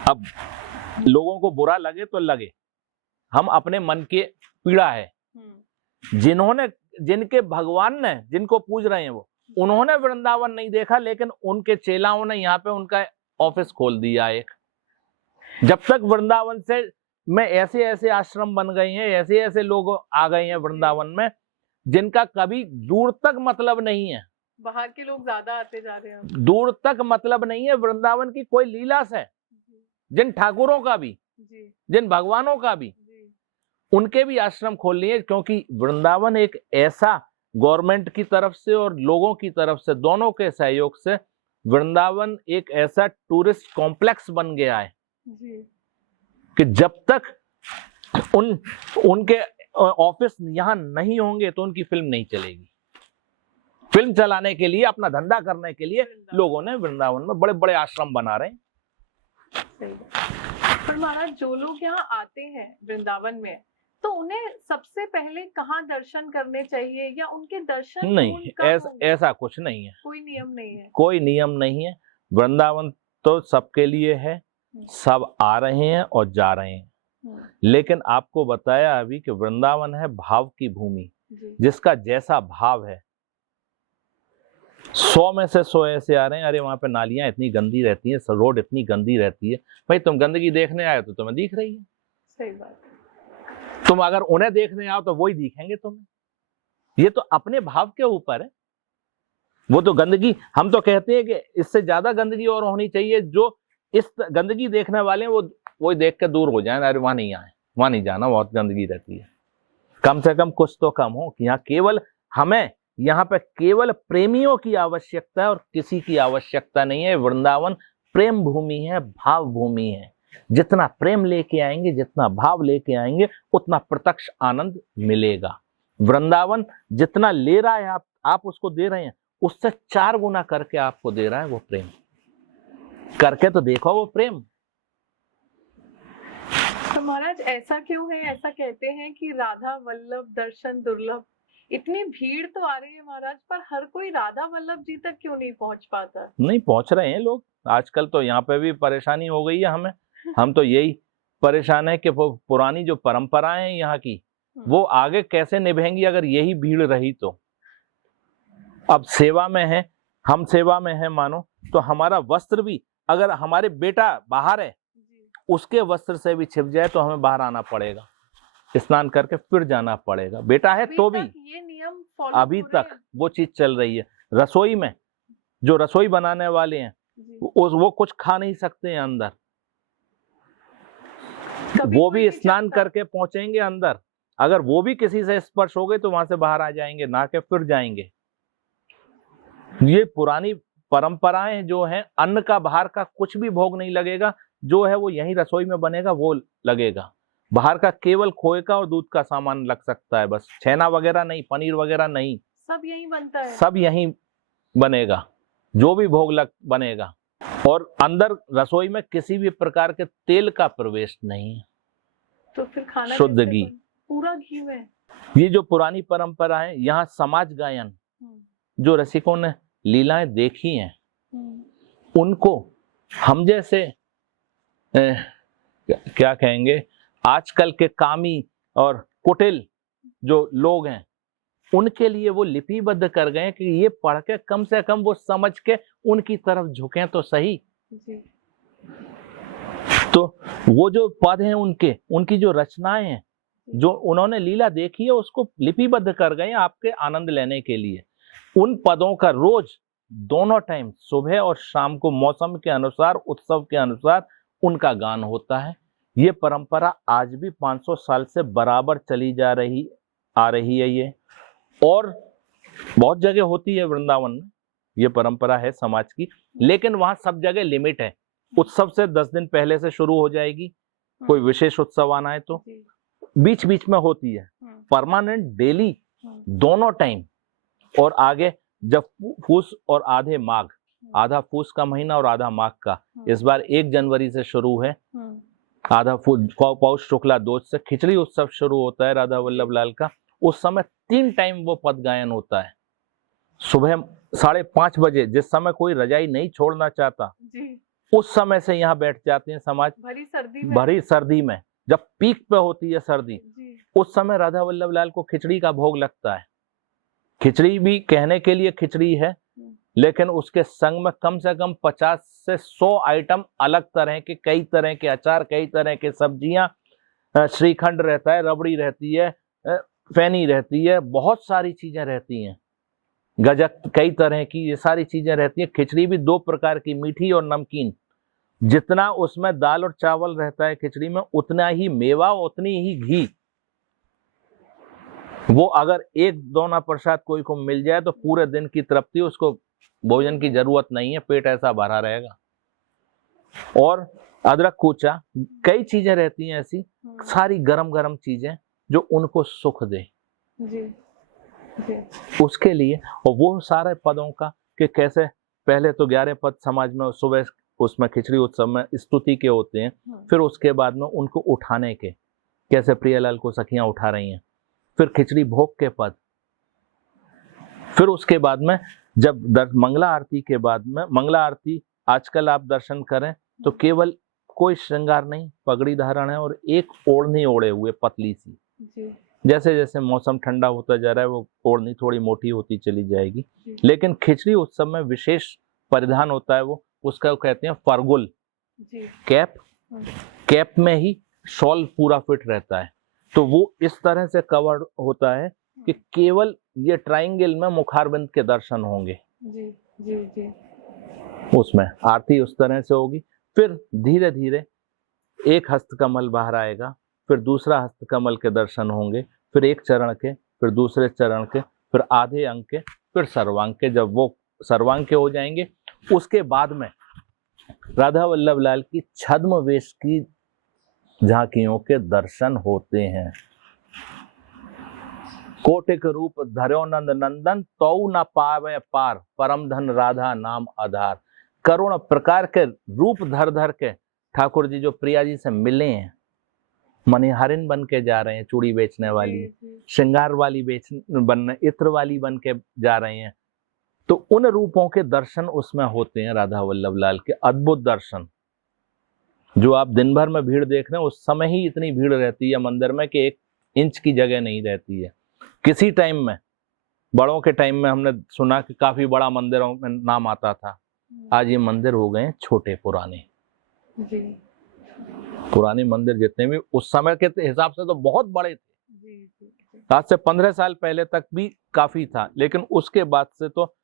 अब लोगों को बुरा लगे तो लगे, हम अपने मन के पीड़ा है, जिन्होंने, जिनके भगवान ने, जिनको पूज रहे हैं वो, उन्होंने वृंदावन नहीं देखा, लेकिन उनके चेलाओं ने यहाँ पे उनका ऑफिस खोल दिया एक। जब तक वृंदावन से में ऐसे ऐसे आश्रम बन गए हैं, ऐसे ऐसे लोग आ गए हैं वृंदावन में जिनका कभी दूर तक मतलब नहीं है, बाहर के लोग ज्यादा आते जा रहे हैं, दूर तक मतलब नहीं है वृंदावन की कोई लीला से, जिन ठाकुरों का भी, जी जिन भगवानों का भी, जी उनके भी आश्रम खोल लिए। क्योंकि वृंदावन एक ऐसा, गवर्नमेंट की तरफ से और लोगों की तरफ से, दोनों के सहयोग से वृंदावन एक ऐसा टूरिस्ट कॉम्प्लेक्स बन गया है जी कि जब तक उनके ऑफिस यहाँ नहीं होंगे तो उनकी फिल्म नहीं चलेगी। फिल्म चलाने के लिए, अपना धंधा करने के लिए लोगों ने वृंदावन में बड़े बड़े आश्रम बना रहे हैं। सही बात। पर महाराज, जो लोग यहाँ आते हैं वृंदावन में, तो उन्हें सबसे पहले कहाँ दर्शन करने चाहिए, या उनके दर्शन नहीं, ऐसा कुछ नहीं है, कोई नियम नहीं है, कोई नियम नहीं है। वृंदावन तो सबके लिए है, सब आ रहे हैं और जा रहे हैं। लेकिन आपको बताया अभी कि वृंदावन है भाव की भूमि, जिसका जैसा भाव है। 100 में से 100 ऐसे आ रहे हैं, अरे वहां पे नालियां इतनी गंदी रहती हैं, रोड इतनी गंदी रहती है। भाई तुम गंदगी देखने आए तो तुम्हें दिख रही है, सही बात। तुम अगर उन्हें देखने आओ तो वही दिखेंगे तुम्हें। ये तो अपने भाव के ऊपर है। वो तो गंदगी, हम तो कहते हैं कि इससे ज्यादा गंदगी और होनी चाहिए। जो इस गंदगी देखने वाले हैं वो वही देख के दूर हो जाए, अरे वहां नहीं आए, वहां नहीं जाना, बहुत गंदगी रहती है। कम से कम कुछ तो कम हो कि यहाँ केवल हमें, यहाँ पे केवल प्रेमियों की आवश्यकता है और किसी की आवश्यकता नहीं है। वृंदावन प्रेम भूमि है, भाव भूमि है। जितना प्रेम लेके आएंगे, जितना भाव लेके आएंगे, उतना प्रत्यक्ष आनंद मिलेगा। वृंदावन जितना ले रहा है आप उसको दे रहे हैं, उससे 4 गुना करके आपको दे रहा है वो प्रेम। करके तो देखो वो प्रेम। तो महाराज ऐसा क्यों है, ऐसा कहते हैं कि राधा वल्लभ दर्शन दुर्लभ। इतनी भीड़ तो आ रही है महाराज, पर हर कोई राधा वल्लभ जी तक क्यों नहीं पहुंच पाता? नहीं पहुंच रहे हैं लोग आजकल, तो यहाँ पे भी परेशानी हो गई है हमें। हम तो यही परेशान है कि वो पुरानी जो परंपराएं हैं यहाँ की, वो आगे कैसे निभेंगी अगर यही भीड़ रही तो। अब सेवा में है, हम सेवा में है मानो, तो हमारा वस्त्र भी, अगर हमारे बेटा बाहर है उसके वस्त्र से भी छिप जाए तो हमें बाहर आना पड़ेगा, स्नान करके फिर जाना पड़ेगा। बेटा है तो भी ये नियम फॉलो अभी तक वो चीज चल रही है। रसोई में जो रसोई बनाने वाले हैं वो कुछ खा नहीं सकते हैं अंदर, वो भी स्नान करके पहुंचेंगे अंदर। अगर वो भी किसी से स्पर्श हो गए तो वहां से बाहर आ जाएंगे, नहा के फिर जाएंगे। ये पुरानी परंपराएं जो हैं, अन्न का बाहर का कुछ भी भोग नहीं लगेगा, जो है वो यही रसोई में बनेगा वो लगेगा। बाहर का केवल खोए का और दूध का सामान लग सकता है, बस छेना वगैरह नहीं, पनीर वगैरह नहीं, सब यही बनता है, सब यही बनेगा, जो भी भोग लग बनेगा। और अंदर रसोई में किसी भी प्रकार के तेल का प्रवेश नहीं है, तो फिर खाना शुद्ध घी, पूरा घी में। ये जो पुरानी परंपरा है, यहाँ समाज गायन जो रसिकों ने लीलाएं देखी हैं, उनको हम जैसे क्या कहेंगे, आजकल के कामी और कुटिल जो लोग हैं, उनके लिए वो लिपिबद्ध कर गए कि ये पढ़ के कम से कम वो समझ के उनकी तरफ झुकें तो सही जी। तो वो जो पद हैं उनकी जो रचनाएं हैं, जो उन्होंने लीला देखी है, उसको लिपिबद्ध कर गए आपके आनंद लेने के लिए। उन पदों का रोज दोनों टाइम, सुबह और शाम को, मौसम के अनुसार, उत्सव के अनुसार उनका गान होता है। ये परंपरा आज भी 500 साल से बराबर चली आ रही है ये, और बहुत जगह होती है वृंदावन में, ये परंपरा है समाज की। लेकिन वहां सब जगह लिमिट है। उत्सव से 10 दिन पहले से शुरू हो जाएगी, कोई विशेष उत्सव आना है तो बीच बीच में होती है, परमानेंट डेली दोनों टाइम। और आगे जब फूस और आधे माघ, आधा फूस का महीना और आधा माघ का, इस बार 1 जनवरी से शुरू है, आधा पौष शुक्ला दोष से खिचड़ी उत्सव शुरू होता है राधा वल्लभ लाल का। उस समय 3 टाइम वो पद गायन होता है। सुबह 5:30 बजे, जिस समय कोई रजाई नहीं छोड़ना चाहता जी, उस समय से यहाँ बैठ जाते हैं समाज, भरी सर्दी में जब पीक पे होती है सर्दी, उस समय राधा वल्लभ लाल को खिचड़ी का भोग लगता है। खिचड़ी भी कहने के लिए खिचड़ी है, लेकिन उसके संग में कम से कम 50 से 100 आइटम अलग तरह के, कई तरह के अचार, कई तरह के सब्जियां, श्रीखंड रहता है, रबड़ी रहती है, फैनी रहती है, बहुत सारी चीजें रहती हैं, गजक कई तरह की, ये सारी चीजें रहती हैं। खिचड़ी भी 2 प्रकार की, मीठी और नमकीन। जितना उसमें दाल और चावल रहता है खिचड़ी में, उतना ही मेवा, उतनी ही घी। वो अगर 1 दोना प्रसाद कोई को मिल जाए तो पूरे दिन की तृप्ति, उसको भोजन की जरूरत नहीं है, पेट ऐसा भरा रहेगा। और अदरक कूचा, कई चीजें रहती हैं ऐसी, सारी गरम गरम चीजें जो उनको सुख दे जी, जी। उसके लिए। और वो सारे पदों का कि कैसे पहले तो 11 पद समाज में सुबह उसमें खिचड़ी उत्सव में स्तुति के होते हैं, फिर उसके बाद में उनको उठाने के, कैसे प्रियलाल को सखियां उठा रही हैं, फिर खिचड़ी भोग के पद, फिर उसके बाद में जब मंगला आरती के बाद में, मंगला आरती आजकल आप दर्शन करें तो केवल कोई श्रृंगार नहीं, पगड़ी धारण है और एक ओढ़नी ओढ़े हुए पतली सी जी। जैसे जैसे मौसम ठंडा होता जा रहा है वो ओढ़नी थोड़ी मोटी होती चली जाएगी, लेकिन खिचड़ी उत्सव में विशेष परिधान होता है, वो उसका कहते हैं फरगुल जी। कैप में ही शॉल पूरा फिट रहता है, तो वो इस तरह से कवर होता है कि केवल ये ट्रायंगल में मुखारबिंद के दर्शन होंगे जी, जी, जी। उसमें आरती उस तरह से होगी। फिर धीरे धीरे एक हस्तकमल बाहर आएगा, फिर दूसरा हस्तकमल के दर्शन होंगे, फिर एक चरण के, फिर दूसरे चरण के, फिर आधे अंग के, फिर सर्वांग के। जब वो सर्वांग के हो जाएंगे, उसके बाद में राधा वल्लभ लाल की छद्म वेश की झांकियों के दर्शन होते हैं। कोटिक रूप धर्यो नंद नंदन, तौ न पावे पार, परम धन राधा नाम आधार। करुण प्रकार के रूप धर धर के ठाकुर जी जो प्रिया जी से मिले हैं, मणिहारिन बन के जा रहे हैं, चूड़ी बेचने वाली, श्रृंगार वाली बन, इत्र वाली बन के जा रहे हैं। तो उन रूपों के दर्शन उसमें होते हैं राधा वल्लभ लाल के, अद्भुत दर्शन। जो आप दिन भर में भीड़ देख रहे हैं, उस समय ही इतनी भीड़ रहती है मंदिर में कि 1 इंच की जगह नहीं रहती है। किसी टाइम में, बड़ों के टाइम में हमने सुना कि काफी बड़ा मंदिरों में नाम आता था, आज ये मंदिर हो गए छोटे पुराने। जी। पुराने मंदिर जितने भी उस समय के हिसाब से तो बहुत बड़े थे। आज से 15 साल पहले तक भी काफी था, लेकिन उसके बाद से तो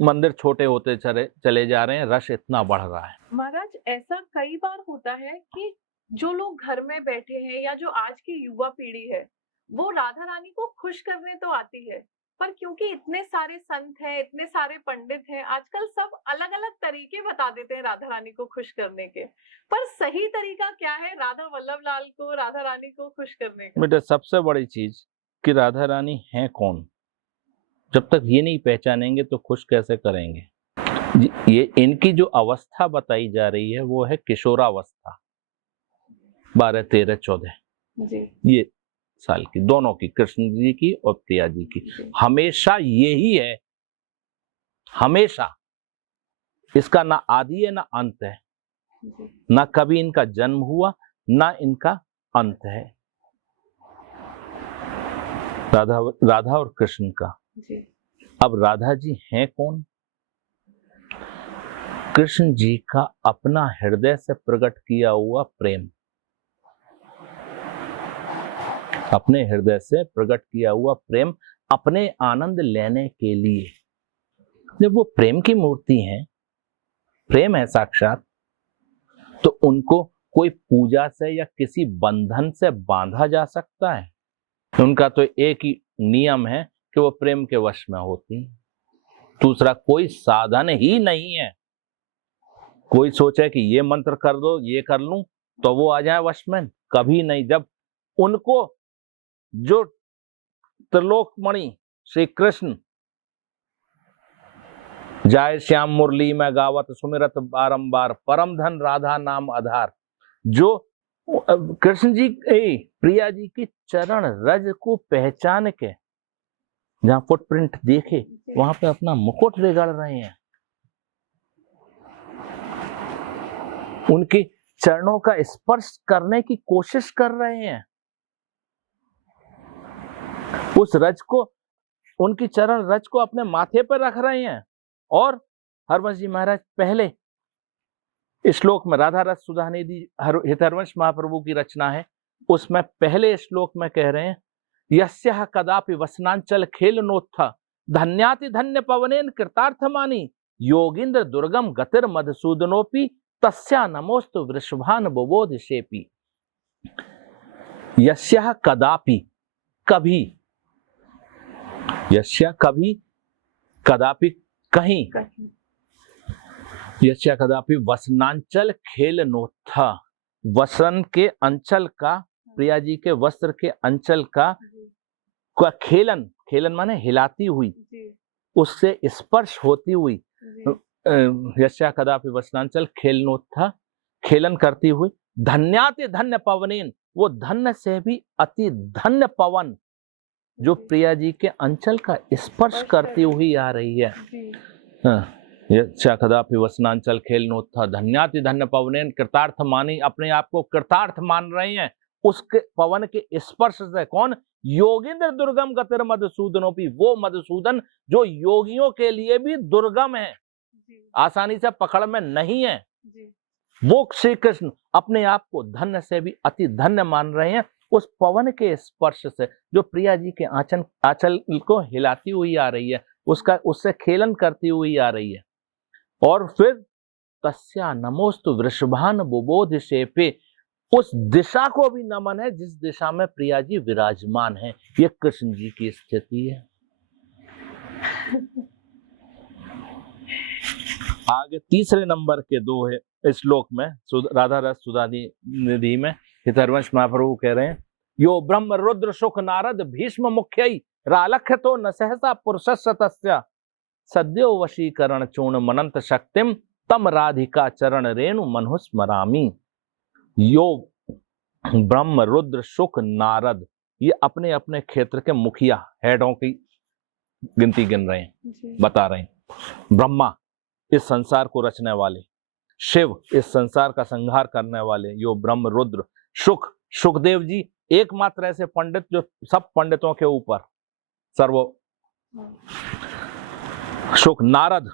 मंदिर छोटे होते चले जा रहे हैं, रश इतना बढ़ रहा है। महाराज, ऐसा कई बार होता है कि जो लोग घर में बैठे हैं या जो आज की युवा पीढ़ी है, वो राधा रानी को खुश करने तो आती है, पर क्योंकि इतने सारे संत हैं, इतने सारे पंडित हैं, आजकल सब अलग अलग तरीके बता देते हैं राधा रानी को खुश करने के। पर सही तरीका क्या है राधा वल्लभ लाल को, राधा रानी को खुश करने का? बेटा, सबसे बड़ी चीज कि राधा रानी है कौन, जब तक ये नहीं पहचानेंगे तो खुश कैसे करेंगे। ये इनकी जो अवस्था बताई जा रही है वो है किशोरावस्था, 12, 13, 14 ये साल की, दोनों की, कृष्ण जी की और प्रिया जी की। हमेशा यही है, हमेशा। इसका ना आदि है ना अंत है, ना कभी इनका जन्म हुआ ना इनका अंत है। राधा और कृष्ण का। अब राधा जी हैं कौन? कृष्ण जी का अपना हृदय से प्रकट किया हुआ प्रेम, अपने हृदय से प्रकट किया हुआ प्रेम अपने आनंद लेने के लिए। जब वो प्रेम की मूर्ति है, प्रेम है साक्षात, तो उनको कोई पूजा से या किसी बंधन से बांधा जा सकता है? उनका तो एक ही नियम है कि वो प्रेम के वश में होती। दूसरा कोई साधन ही नहीं है। कोई सोचे कि ये मंत्र कर दो, ये कर लूं तो वो आ जाए वश में, कभी नहीं। जब उनको जो त्रिलोकमणि श्री कृष्ण जाय श्याम मुरली में गावत सुमिरत बारंबार, परम धन राधा नाम आधार, जो कृष्ण जी प्रिया जी की चरण रज को पहचान के जहां फुटप्रिंट देखे वहां पे अपना मुकुट रगड़ रहे हैं, उनके चरणों का स्पर्श करने की कोशिश कर रहे हैं, उस रज को, उनकी चरण रज को अपने माथे पर रख रहे हैं। और हरवंश जी महाराज पहले श्लोक में, राधा रस सुधा निधि हितहरवंश महाप्रभु की रचना है, उसमें पहले श्लोक में कह रहे हैं, यस्यः कदापि वसनांचल खेल नोत्थ, धन्याति धन्य पवनेन कृतार्थमानी, योगींद्र दुर्गम गतिर मधुसूदनोपि, तस्या नमोस्तु वृषभान बुबोधिशेपि। यस्यः कदापि, कभी, यस्या कभी, कदापि कहीं, यस्या कदापि वसनांचल खेल नोत्थ, वसन के अंचल का, प्रिया जी के वस्त्र के अंचल का खेलन, खेलन माने हिलाती हुई, उससे स्पर्श होती हुई, यस्या कदापि वसनांचल खेलनोत्थ, खेलन करती हुई, धन्याति धन्य पवनेन, वो धन्य से भी अति धन्य पवन जो प्रिया जी के अंचल का स्पर्श करती हुई आ रही है। यस्या कदापि वसनांचल खेलनोत्थ, धन्याति धन्य पवनेन कृतार्थ मानी, अपने आप को कृतार्थ मान रहे हैं उसके पवन के स्पर्श से। कौन? योगींद्र दुर्गम गतिर मधुसूदनोपि, वो मधुसूदन जो योगियों के लिए भी दुर्गम है, आसानी से पकड़ में नहीं है, वो श्री कृष्ण अपने आप को धन्य से भी अति धन्य मान रहे हैं उस पवन के स्पर्श से, जो प्रिया जी के आंचल को हिलाती हुई आ रही है, उसका, उससे खेलन करती हुई आ रही है। और फिर तस्या नमोस्तु वृषभान बुबोधिशेपे, उस दिशा को भी नमन है जिस दिशा में प्रिया जी विराजमान है। ये कृष्ण जी की स्थिति है। आगे तीसरे नंबर के दो है श्लोक में राधा रस सुधा निधि में हितरवंश महाप्रभु कह रहे हैं, यो ब्रह्म रुद्र शुक नारद भीष्म मुख्यई रालख्य तो न सहसा पुरुषस्य तस्य सद्यो वशीकरण चूर्ण मनंत शक्तिम तम राधिका चरण रेणु मनु स्मरामी। यो ब्रह्म रुद्र शुक नारद, ये अपने अपने क्षेत्र के मुखिया हेडों की गिनती गिन रहे हैं, बता रहे हैं। ब्रह्मा इस संसार को रचने वाले, शिव इस संसार का संहार करने वाले, यो ब्रह्म रुद्र शुक, सुखदेव जी एकमात्र ऐसे पंडित जो सब पंडितों के ऊपर सर्व शुक। नारद,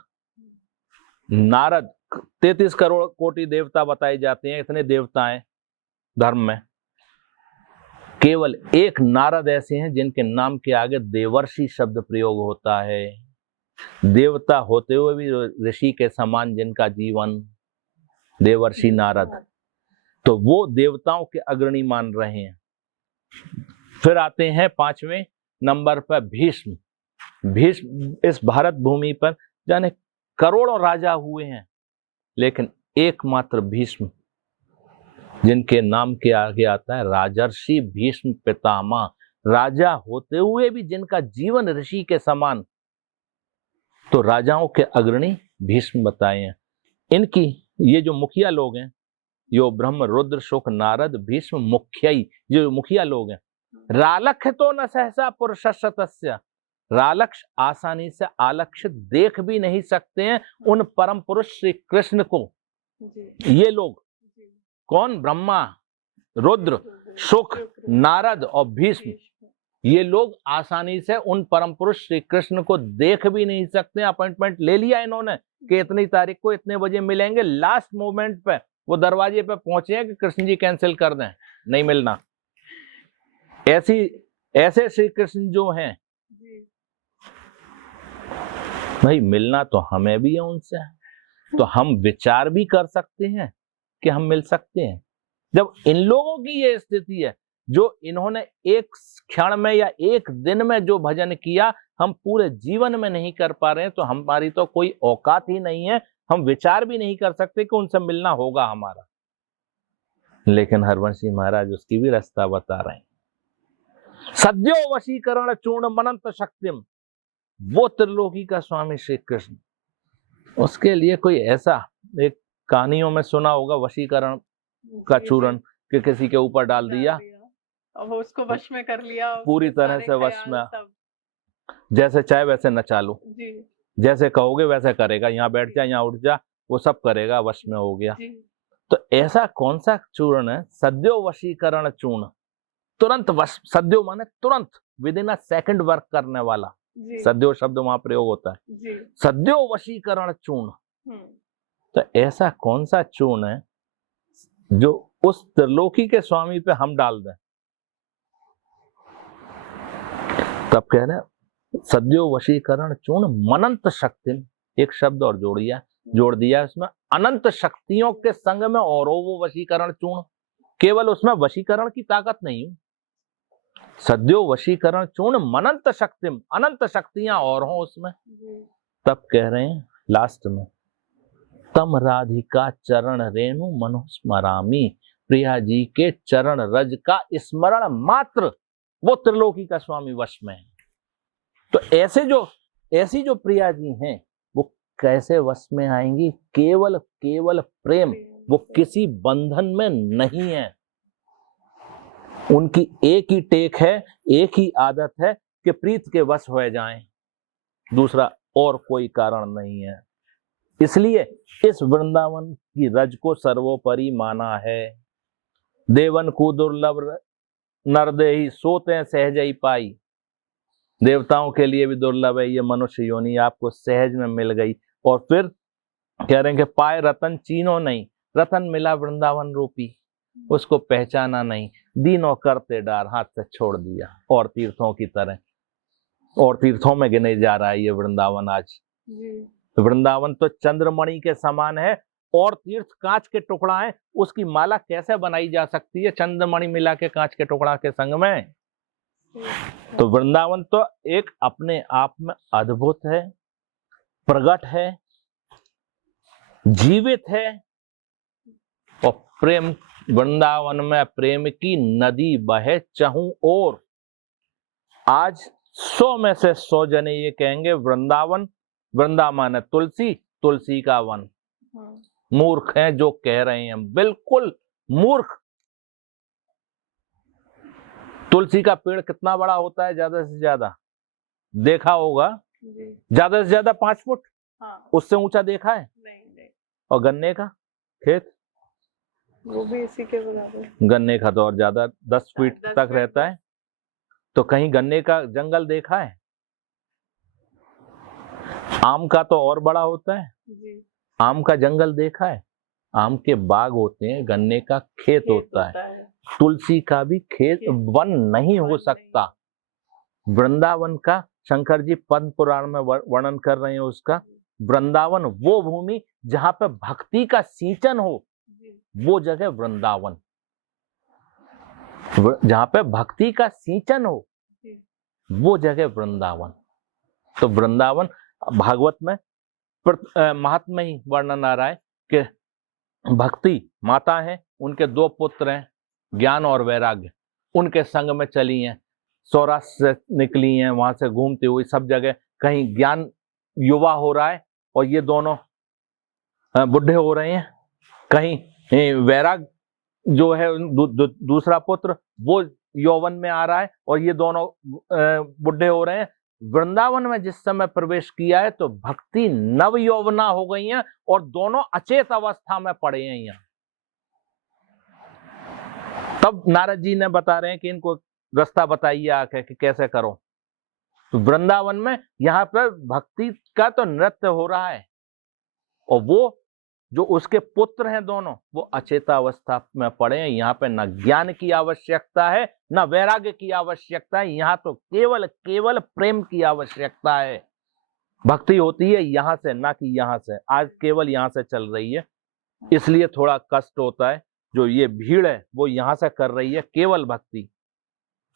नारद 33 करोड़ कोटि देवता बताए जाते हैं, इतने देवता हैं धर्म में, केवल एक नारद ऐसे हैं जिनके नाम के आगे देवर्षि शब्द प्रयोग होता है। देवता होते हुए भी ऋषि के समान जिनका जीवन, देवर्षि नारद, तो वो देवताओं के अग्रणी मान रहे हैं। फिर आते हैं 5वें नंबर पर भीष्म। भीष्म इस भारत भूमि पर जाने करोड़ों राजा हुए हैं, लेकिन एकमात्र भीष्म जिनके नाम के आगे आता है राजर्षि भीष्म पितामह, राजा होते हुए भी जिनका जीवन ऋषि के समान, तो राजाओं के अग्रणी भीष्म बताए हैं। इनकी ये जो मुखिया लोग हैं, यो ब्रह्म रुद्र शुक नारद भीष्म मुख्यई, जो मुखिया लोग हैं, रालक्ष्य तो न सहसा पुरुषस्य तस्य, रालक्ष्य आसानी से आलक्ष्य देख भी नहीं सकते हैं उन परम पुरुष श्री कृष्ण को। ये लोग कौन? ब्रह्मा, रुद्र, शुक, नारद और भीष्म, ये लोग आसानी से उन परम पुरुष श्री कृष्ण को देख भी नहीं सकते। अपॉइंटमेंट ले लिया इन्होंने कि इतनी तारीख को इतने बजे मिलेंगे, लास्ट मोमेंट पे वो दरवाजे पे पहुंचे हैं कि कृष्ण जी कैंसिल कर दें, नहीं मिलना। ऐसे श्री कृष्ण जो हैं भाई, मिलना तो हमें भी है उनसे, तो हम विचार भी कर सकते हैं कि हम मिल सकते हैं। जब इन लोगों की ये स्थिति है, जो इन्होंने एक क्षण में या एक दिन में जो भजन किया हम पूरे जीवन में नहीं कर पा रहे हैं, तो हमारी तो कोई औकात ही नहीं है, हम विचार भी नहीं कर सकते कि उनसे मिलना होगा हमारा। लेकिन हरवंशी महाराज उसकी भी रास्ता बता रहे हैं। सद्यो वशीकरण चूर्ण मनंत शक्तिम, वो त्रिलोकी का स्वामी श्री कृष्ण, उसके लिए कोई ऐसा, एक कहानियों में सुना होगा वशीकरण का चूर्ण कि किसी के ऊपर डाल दिया, वो उसको वश में कर लिया, पूरी तरह से वश में, जैसे चाहे वैसे नचा लो, जैसे कहोगे वैसे करेगा, यहाँ बैठ जा, यहाँ उठ जा, वो सब करेगा, वश में हो गया। तो ऐसा कौन सा चूर्ण है? सद्यो वशीकरण चूर्ण, तुरंत वश, सद्यो माने तुरंत, with in a second work करने वाला, सद्यो शब्द वहां प्रयोग होता है। सद्यो वशीकरण चूर्ण, तो ऐसा कौन सा चूर्ण है जो उस त्रिलोकी के स्वामी पे हम डाल दें? तब कह रहे हैं सद्यो वशीकरण चूर्ण मनंत शक्ति, एक शब्द और जोड़ दिया इसमें, अनंत शक्तियों के संग में और वो वशीकरण चूर्ण, केवल उसमें वशीकरण की ताकत नहीं, सद्यो वशीकरण चूर्ण मनंत शक्तिम, अनंत शक्तियां और हों उसमें। तब कह रहे हैं लास्ट में, तम राधिका चरण रेणु मनु स्मरामी, प्रिया जी के चरण रज का स्मरण मात्र वो त्रिलोकी का स्वामी वश में है। तो ऐसी जो प्रिया जी हैं वो कैसे वश में आएंगी? केवल प्रेम, वो किसी बंधन में नहीं है। उनकी एक ही टेक है, एक ही आदत है कि प्रीत के वश हो जाएं, दूसरा और कोई कारण नहीं है। इसलिए इस वृंदावन की रज को सर्वोपरि माना है। देवन को दुर्लभ नरदेही सोते सहज ही पाई, देवताओं के लिए भी दुर्लभ है ये मनुष्य योनि, आपको सहज में मिल गई। और फिर कह रहे हैं कि पाए रतन चीनो नहीं, रतन मिला वृंदावन रूपी, उसको पहचाना नहीं, दीनों करते डार हाथ से छोड़ दिया। और तीर्थों की तरह, और तीर्थों में गिने जा रहा है ये वृंदावन आज। वृंदावन तो चंद्रमणि के समान है, और तीर्थ कांच के टुकड़ा है, उसकी माला कैसे बनाई जा सकती है चंद्रमणि मिला के कांच के टुकड़ा के संग में। तो वृंदावन तो एक अपने आप में अद्भुत है, प्रगट है, जीवित है, और प्रेम, वृंदावन में प्रेम की नदी बहे चहुं ओर। आज 100 में से 100 जने ये कहेंगे वृंदावन, वृंदावन है तुलसी, तुलसी का वन। मूर्ख हैं जो कह रहे हैं, बिल्कुल मूर्ख। तुलसी का पेड़ कितना बड़ा होता है? ज्यादा से ज्यादा देखा होगा, ज्यादा से ज्यादा 5 फुट। हाँ। उससे ऊंचा देखा है? नहीं। और गन्ने का खेत, वो भी इसी के बराबर। गन्ने का तो और ज्यादा 10 फीट तक रहता है। तो कहीं गन्ने का जंगल देखा है? आम का तो और बड़ा होता है जी। आम का जंगल देखा है? आम के बाग होते हैं, गन्ने का खेत होता है। तुलसी का भी खेत वन नहीं हो सकता। वृंदावन का शंकर जी पद्म पुराण में वर्णन कर रहे हैं उसका। वृंदावन वो भूमि जहां पे भक्ति का सिंचन हो, वो जगह वृंदावन। जहां पे भक्ति का सिंचन हो, वो जगह वृंदावन। तो वृंदावन भागवत में महात्मा ही वर्णन आ रहा है कि भक्ति माता है, उनके 2 पुत्र हैं, ज्ञान और वैराग्य, उनके संग में चली हैं, सौराष्ट्र से निकली हैं, वहां से घूमती हुई सब जगह। कहीं ज्ञान युवा हो रहा है और ये दोनों बुढ़े हो रहे हैं, कहीं वैराग जो है दूसरा पुत्र वो यौवन में आ रहा है और ये दोनों बुढ़े हो रहे हैं। वृंदावन में जिस समय प्रवेश किया है तो भक्ति नव यौवना हो गई हैं और दोनों अचेत अवस्था में पड़े हैं यहाँ। तब नारद जी ने बता रहे हैं कि इनको रास्ता बताइए आके कि कैसे करो। तो वृंदावन में यहाँ पर भक्ति का तो नृत्य हो रहा है और वो जो उसके पुत्र हैं दोनों, वो अचेता अवस्था में पड़े हैं। यहाँ पे न ज्ञान की आवश्यकता है, न वैराग्य की आवश्यकता है, यहाँ तो केवल प्रेम की आवश्यकता है। भक्ति होती है यहाँ से, ना कि यहाँ से। आज केवल यहाँ से चल रही है, इसलिए थोड़ा कष्ट होता है। जो ये भीड़ है वो यहाँ से कर रही है केवल भक्ति,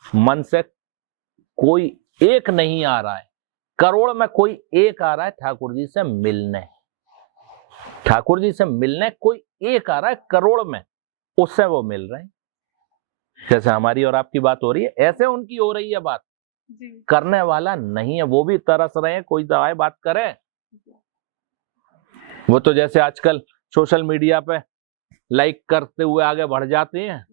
मन से कोई एक नहीं आ रहा है। करोड़ में कोई एक आ रहा है ठाकुर जी से मिलने, ठाकुर जी से मिलने कोई एक आ रहा है करोड़ में, उससे वो मिल रहे हैं। जैसे हमारी और आपकी बात हो रही है, ऐसे उनकी हो रही है बात जी। करने वाला नहीं है, वो भी तरस रहे हैं कोई दवाई बात करे। वो तो जैसे आजकल सोशल मीडिया पे लाइक करते हुए आगे बढ़ जाते हैं,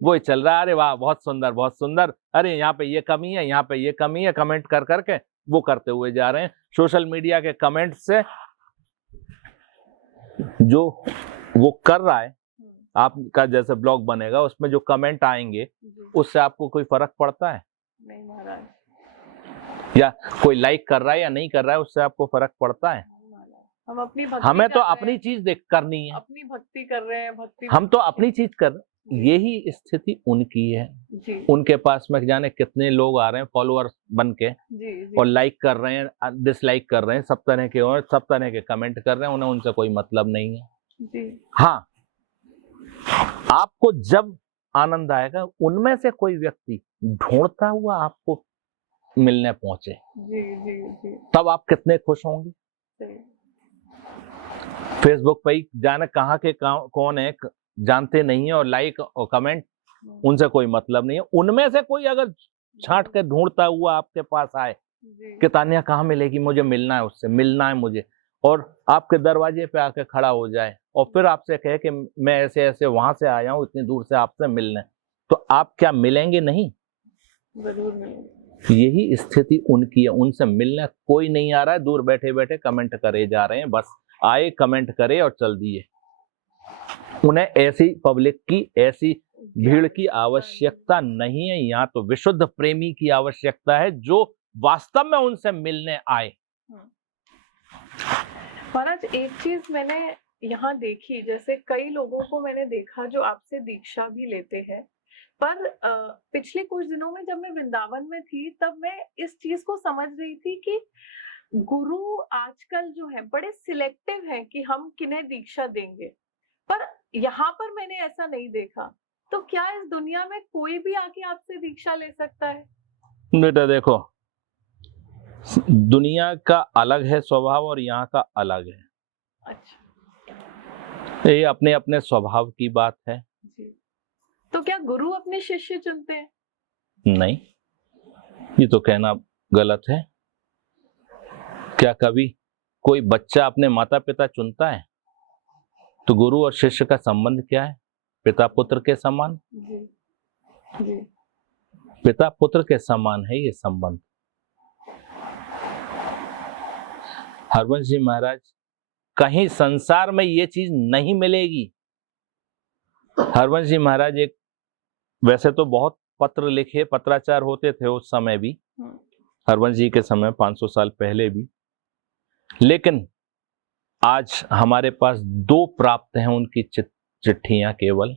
वो चल रहा है, अरे वाह बहुत सुंदर बहुत सुंदर, अरे यहाँ पे ये कमी है, यहाँ पे ये कमी है, कमेंट कर करके वो करते हुए जा रहे हैं। सोशल मीडिया के कमेंट से जो वो कर रहा है, आपका जैसे ब्लॉग बनेगा उसमें जो कमेंट आएंगे उससे आपको कोई फर्क पड़ता है? नहीं महाराज। या कोई लाइक कर रहा है या नहीं कर रहा है उससे आपको फर्क पड़ता है? हम अपनी भक्ति हमें तो अपनी चीज देख करनी है, अपनी भक्ति कर रहे हैं, भक्ति हम तो अपनी चीज कर रहे हैं। यही स्थिति उनकी है जी। उनके पास में जाने कितने लोग आ रहे हैं फॉलोअर्स बन के जी। और लाइक कर रहे हैं, डिसलाइक कर रहे हैं, सब तरह के और सब तरह के कमेंट कर रहे हैं, उन्हें उनसे कोई मतलब नहीं है जी। हाँ, आपको जब आनंद आएगा उनमें से कोई व्यक्ति ढूंढता हुआ आपको मिलने पहुंचे जी, जी, जी। तब आप कितने खुश होंगे। फेसबुक पे जाने कहाँ के कौन है जानते नहीं है, और लाइक और कमेंट उनसे कोई मतलब नहीं है। उनमें से कोई अगर छांट के ढूंढता हुआ आपके पास आए कि तानिया कहाँ मिलेगी, मुझे मिलना है, उससे मिलना है मुझे, और आपके दरवाजे पे आके खड़ा हो जाए और फिर आपसे कहे कि मैं ऐसे ऐसे वहां से आया हूँ इतनी दूर से आपसे मिलने, तो आप क्या मिलेंगे नहीं? जरूर मिलेंगे। यही स्थिति उनकी है, उनसे मिलने कोई नहीं आ रहा है, दूर बैठे बैठे कमेंट करे जा रहे हैं, बस आए कमेंट करे और चल दिए। उन्हें ऐसी पब्लिक की, ऐसी भीड़ की आवश्यकता नहीं है। यहाँ तो विशुद्ध प्रेमी की आवश्यकता है जो वास्तव में उनसे मिलने आए। महाराज एक चीज मैंने यहाँ देखी, जैसे कई लोगों को मैंने देखा जो आपसे दीक्षा भी लेते हैं, पर पिछले कुछ दिनों में जब मैं वृंदावन में थी तब मैं इस चीज को समझ रही थी कि गुरु आजकल जो है बड़े सिलेक्टिव हैं कि हम किन्हें दीक्षा देंगे, पर यहाँ पर मैंने ऐसा नहीं देखा। तो क्या इस दुनिया में कोई भी आके आपसे दीक्षा ले सकता है? बेटा देखो, दुनिया का अलग है स्वभाव और यहाँ का अलग है। अच्छा। ये अपने अपने स्वभाव की बात है। जी। तो क्या गुरु अपने शिष्य चुनते हैं? नहीं, ये तो कहना गलत है। क्या कभी कोई बच्चा अपने माता पिता चुनता है? तो गुरु और शिष्य का संबंध क्या है? पिता पुत्र के समान। जी। जी। पिता पुत्र के समान है ये संबंध। हरवंश जी महाराज, कहीं संसार में ये चीज नहीं मिलेगी। हरवंश जी महाराज एक, वैसे तो बहुत पत्र लिखे, पत्राचार होते थे उस समय भी, हरवंश जी के समय 500 साल पहले भी, लेकिन आज हमारे पास 2 प्राप्त हैं उनकी चिट्ठियां केवल।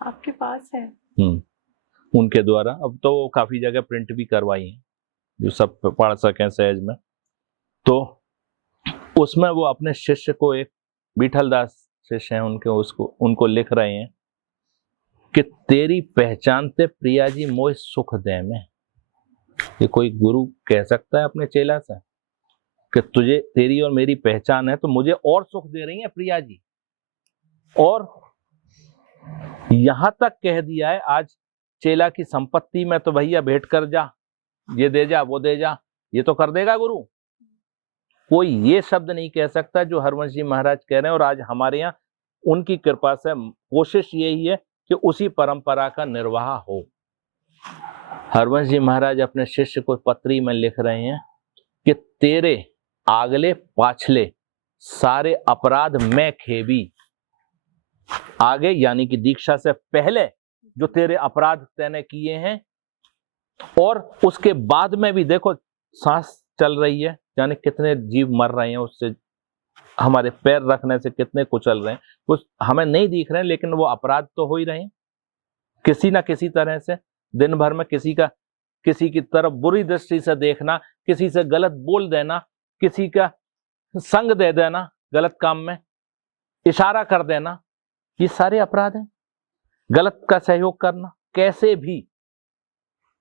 आपके पास है? उनके द्वारा। अब तो वो काफी जगह प्रिंट भी करवाई हैं जो सब पढ़ सकें सहज में। तो उसमें वो अपने शिष्य को, एक विठल दास शिष्य हैं उनके, उनको लिख रहे हैं कि तेरी पहचानते प्रिया जी मोह सुख दे में। ये कोई गुरु कह सकता है अपने चेला से कि तुझे, तेरी और मेरी पहचान है तो मुझे और सुख दे रही है प्रिया जी। और यहां तक कह दिया है आज चेला की संपत्ति में तो भैया भेंट कर जा, ये दे जा, वो दे जा, ये तो कर देगा गुरु। कोई ये शब्द नहीं कह सकता जो हरवंश जी महाराज कह रहे हैं। और आज हमारे यहाँ उनकी कृपा से कोशिश यही है कि उसी परंपरा का निर्वाह हो। हरवंश जी महाराज अपने शिष्य को पत्री में लिख रहे हैं कि तेरे आगले पाछले सारे अपराध मैं खेबी। आगे यानी कि दीक्षा से पहले जो तेरे अपराध तैने किए हैं, और उसके बाद में भी देखो सांस चल रही है, यानी कितने जीव मर रहे हैं उससे, हमारे पैर रखने से कितने कुचल रहे हैं, कुछ हमें नहीं दिख रहे हैं, लेकिन वो अपराध तो हो ही रहे हैं किसी ना किसी तरह से। दिन भर में किसी की तरफ बुरी दृष्टि से देखना, किसी से गलत बोल देना, किसी का संग दे देना गलत काम में, इशारा कर देना, ये सारे अपराध हैं। गलत का सहयोग करना कैसे भी,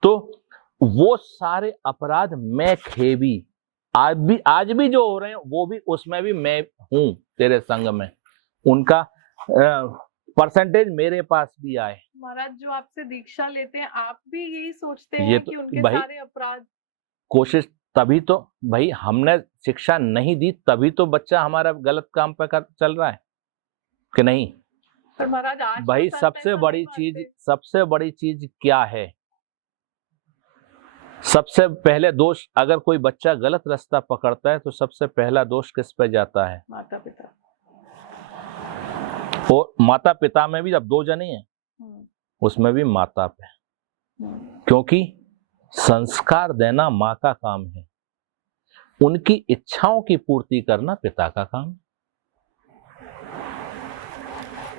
तो वो सारे अपराध मैं खेबी। आज भी जो हो रहे हैं वो भी, उसमें भी मैं हूं तेरे संग में। उनका परसेंटेज मेरे पास भी आए। महाराज, जो आपसे दीक्षा लेते हैं आप भी यही सोचते हैं ये कि तो उनके भाई सारे अपराध? कोशिश तभी तो, भाई हमने शिक्षा नहीं दी तभी तो बच्चा हमारा गलत काम पे चल रहा है कि नहीं। पर महाराज आज भाई तो सबसे बड़ी चीज क्या है? सबसे पहले दोष, अगर कोई बच्चा गलत रास्ता पकड़ता है तो सबसे पहला दोष किस पे जाता है? माता पिता। और माता पिता में भी अब 2 जने हैं, उसमें भी माता पे, क्योंकि संस्कार देना माँ का काम है, उनकी इच्छाओं की पूर्ति करना पिता का काम है।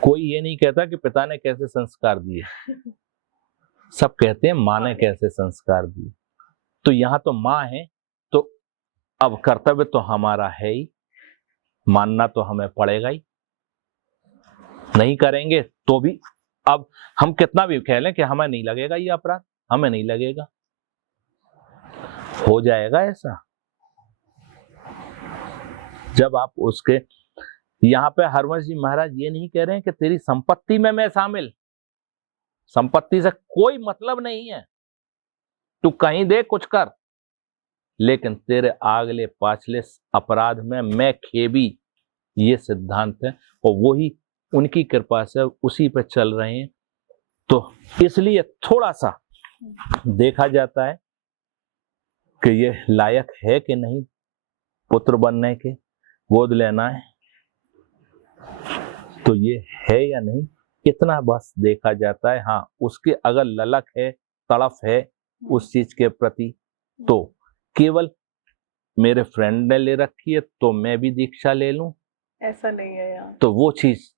कोई ये नहीं कहता कि पिता ने कैसे संस्कार दिए, सब कहते हैं माँ ने कैसे संस्कार दिए। तो यहाँ तो माँ है, तो अब कर्तव्य तो हमारा है ही, मानना तो हमें पड़ेगा ही। नहीं करेंगे तो भी, अब हम कितना भी कह लें कि हमें नहीं लगेगा ये अपराध, हमें नहीं लगेगा, हो जाएगा ऐसा जब आप उसके। यहाँ पे हरवंश जी महाराज ये नहीं कह रहे हैं कि तेरी संपत्ति में मैं शामिल, संपत्ति से कोई मतलब नहीं है, तू कहीं दे कुछ कर, लेकिन तेरे आगले पाछले अपराध में मैं खेबी, ये सिद्धांत है। और वो ही उनकी कृपा से उसी पे चल रहे हैं। तो इसलिए थोड़ा सा देखा जाता है कि ये लायक है कि नहीं पुत्र बनने के, गोद लेना है तो ये है या नहीं, इतना बस देखा जाता है। हाँ, उसके अगर ललक है, तड़फ है उस चीज के प्रति, तो केवल मेरे फ्रेंड ने ले रखी है तो मैं भी दीक्षा ले लूं, ऐसा नहीं है यहाँ। तो वो चीज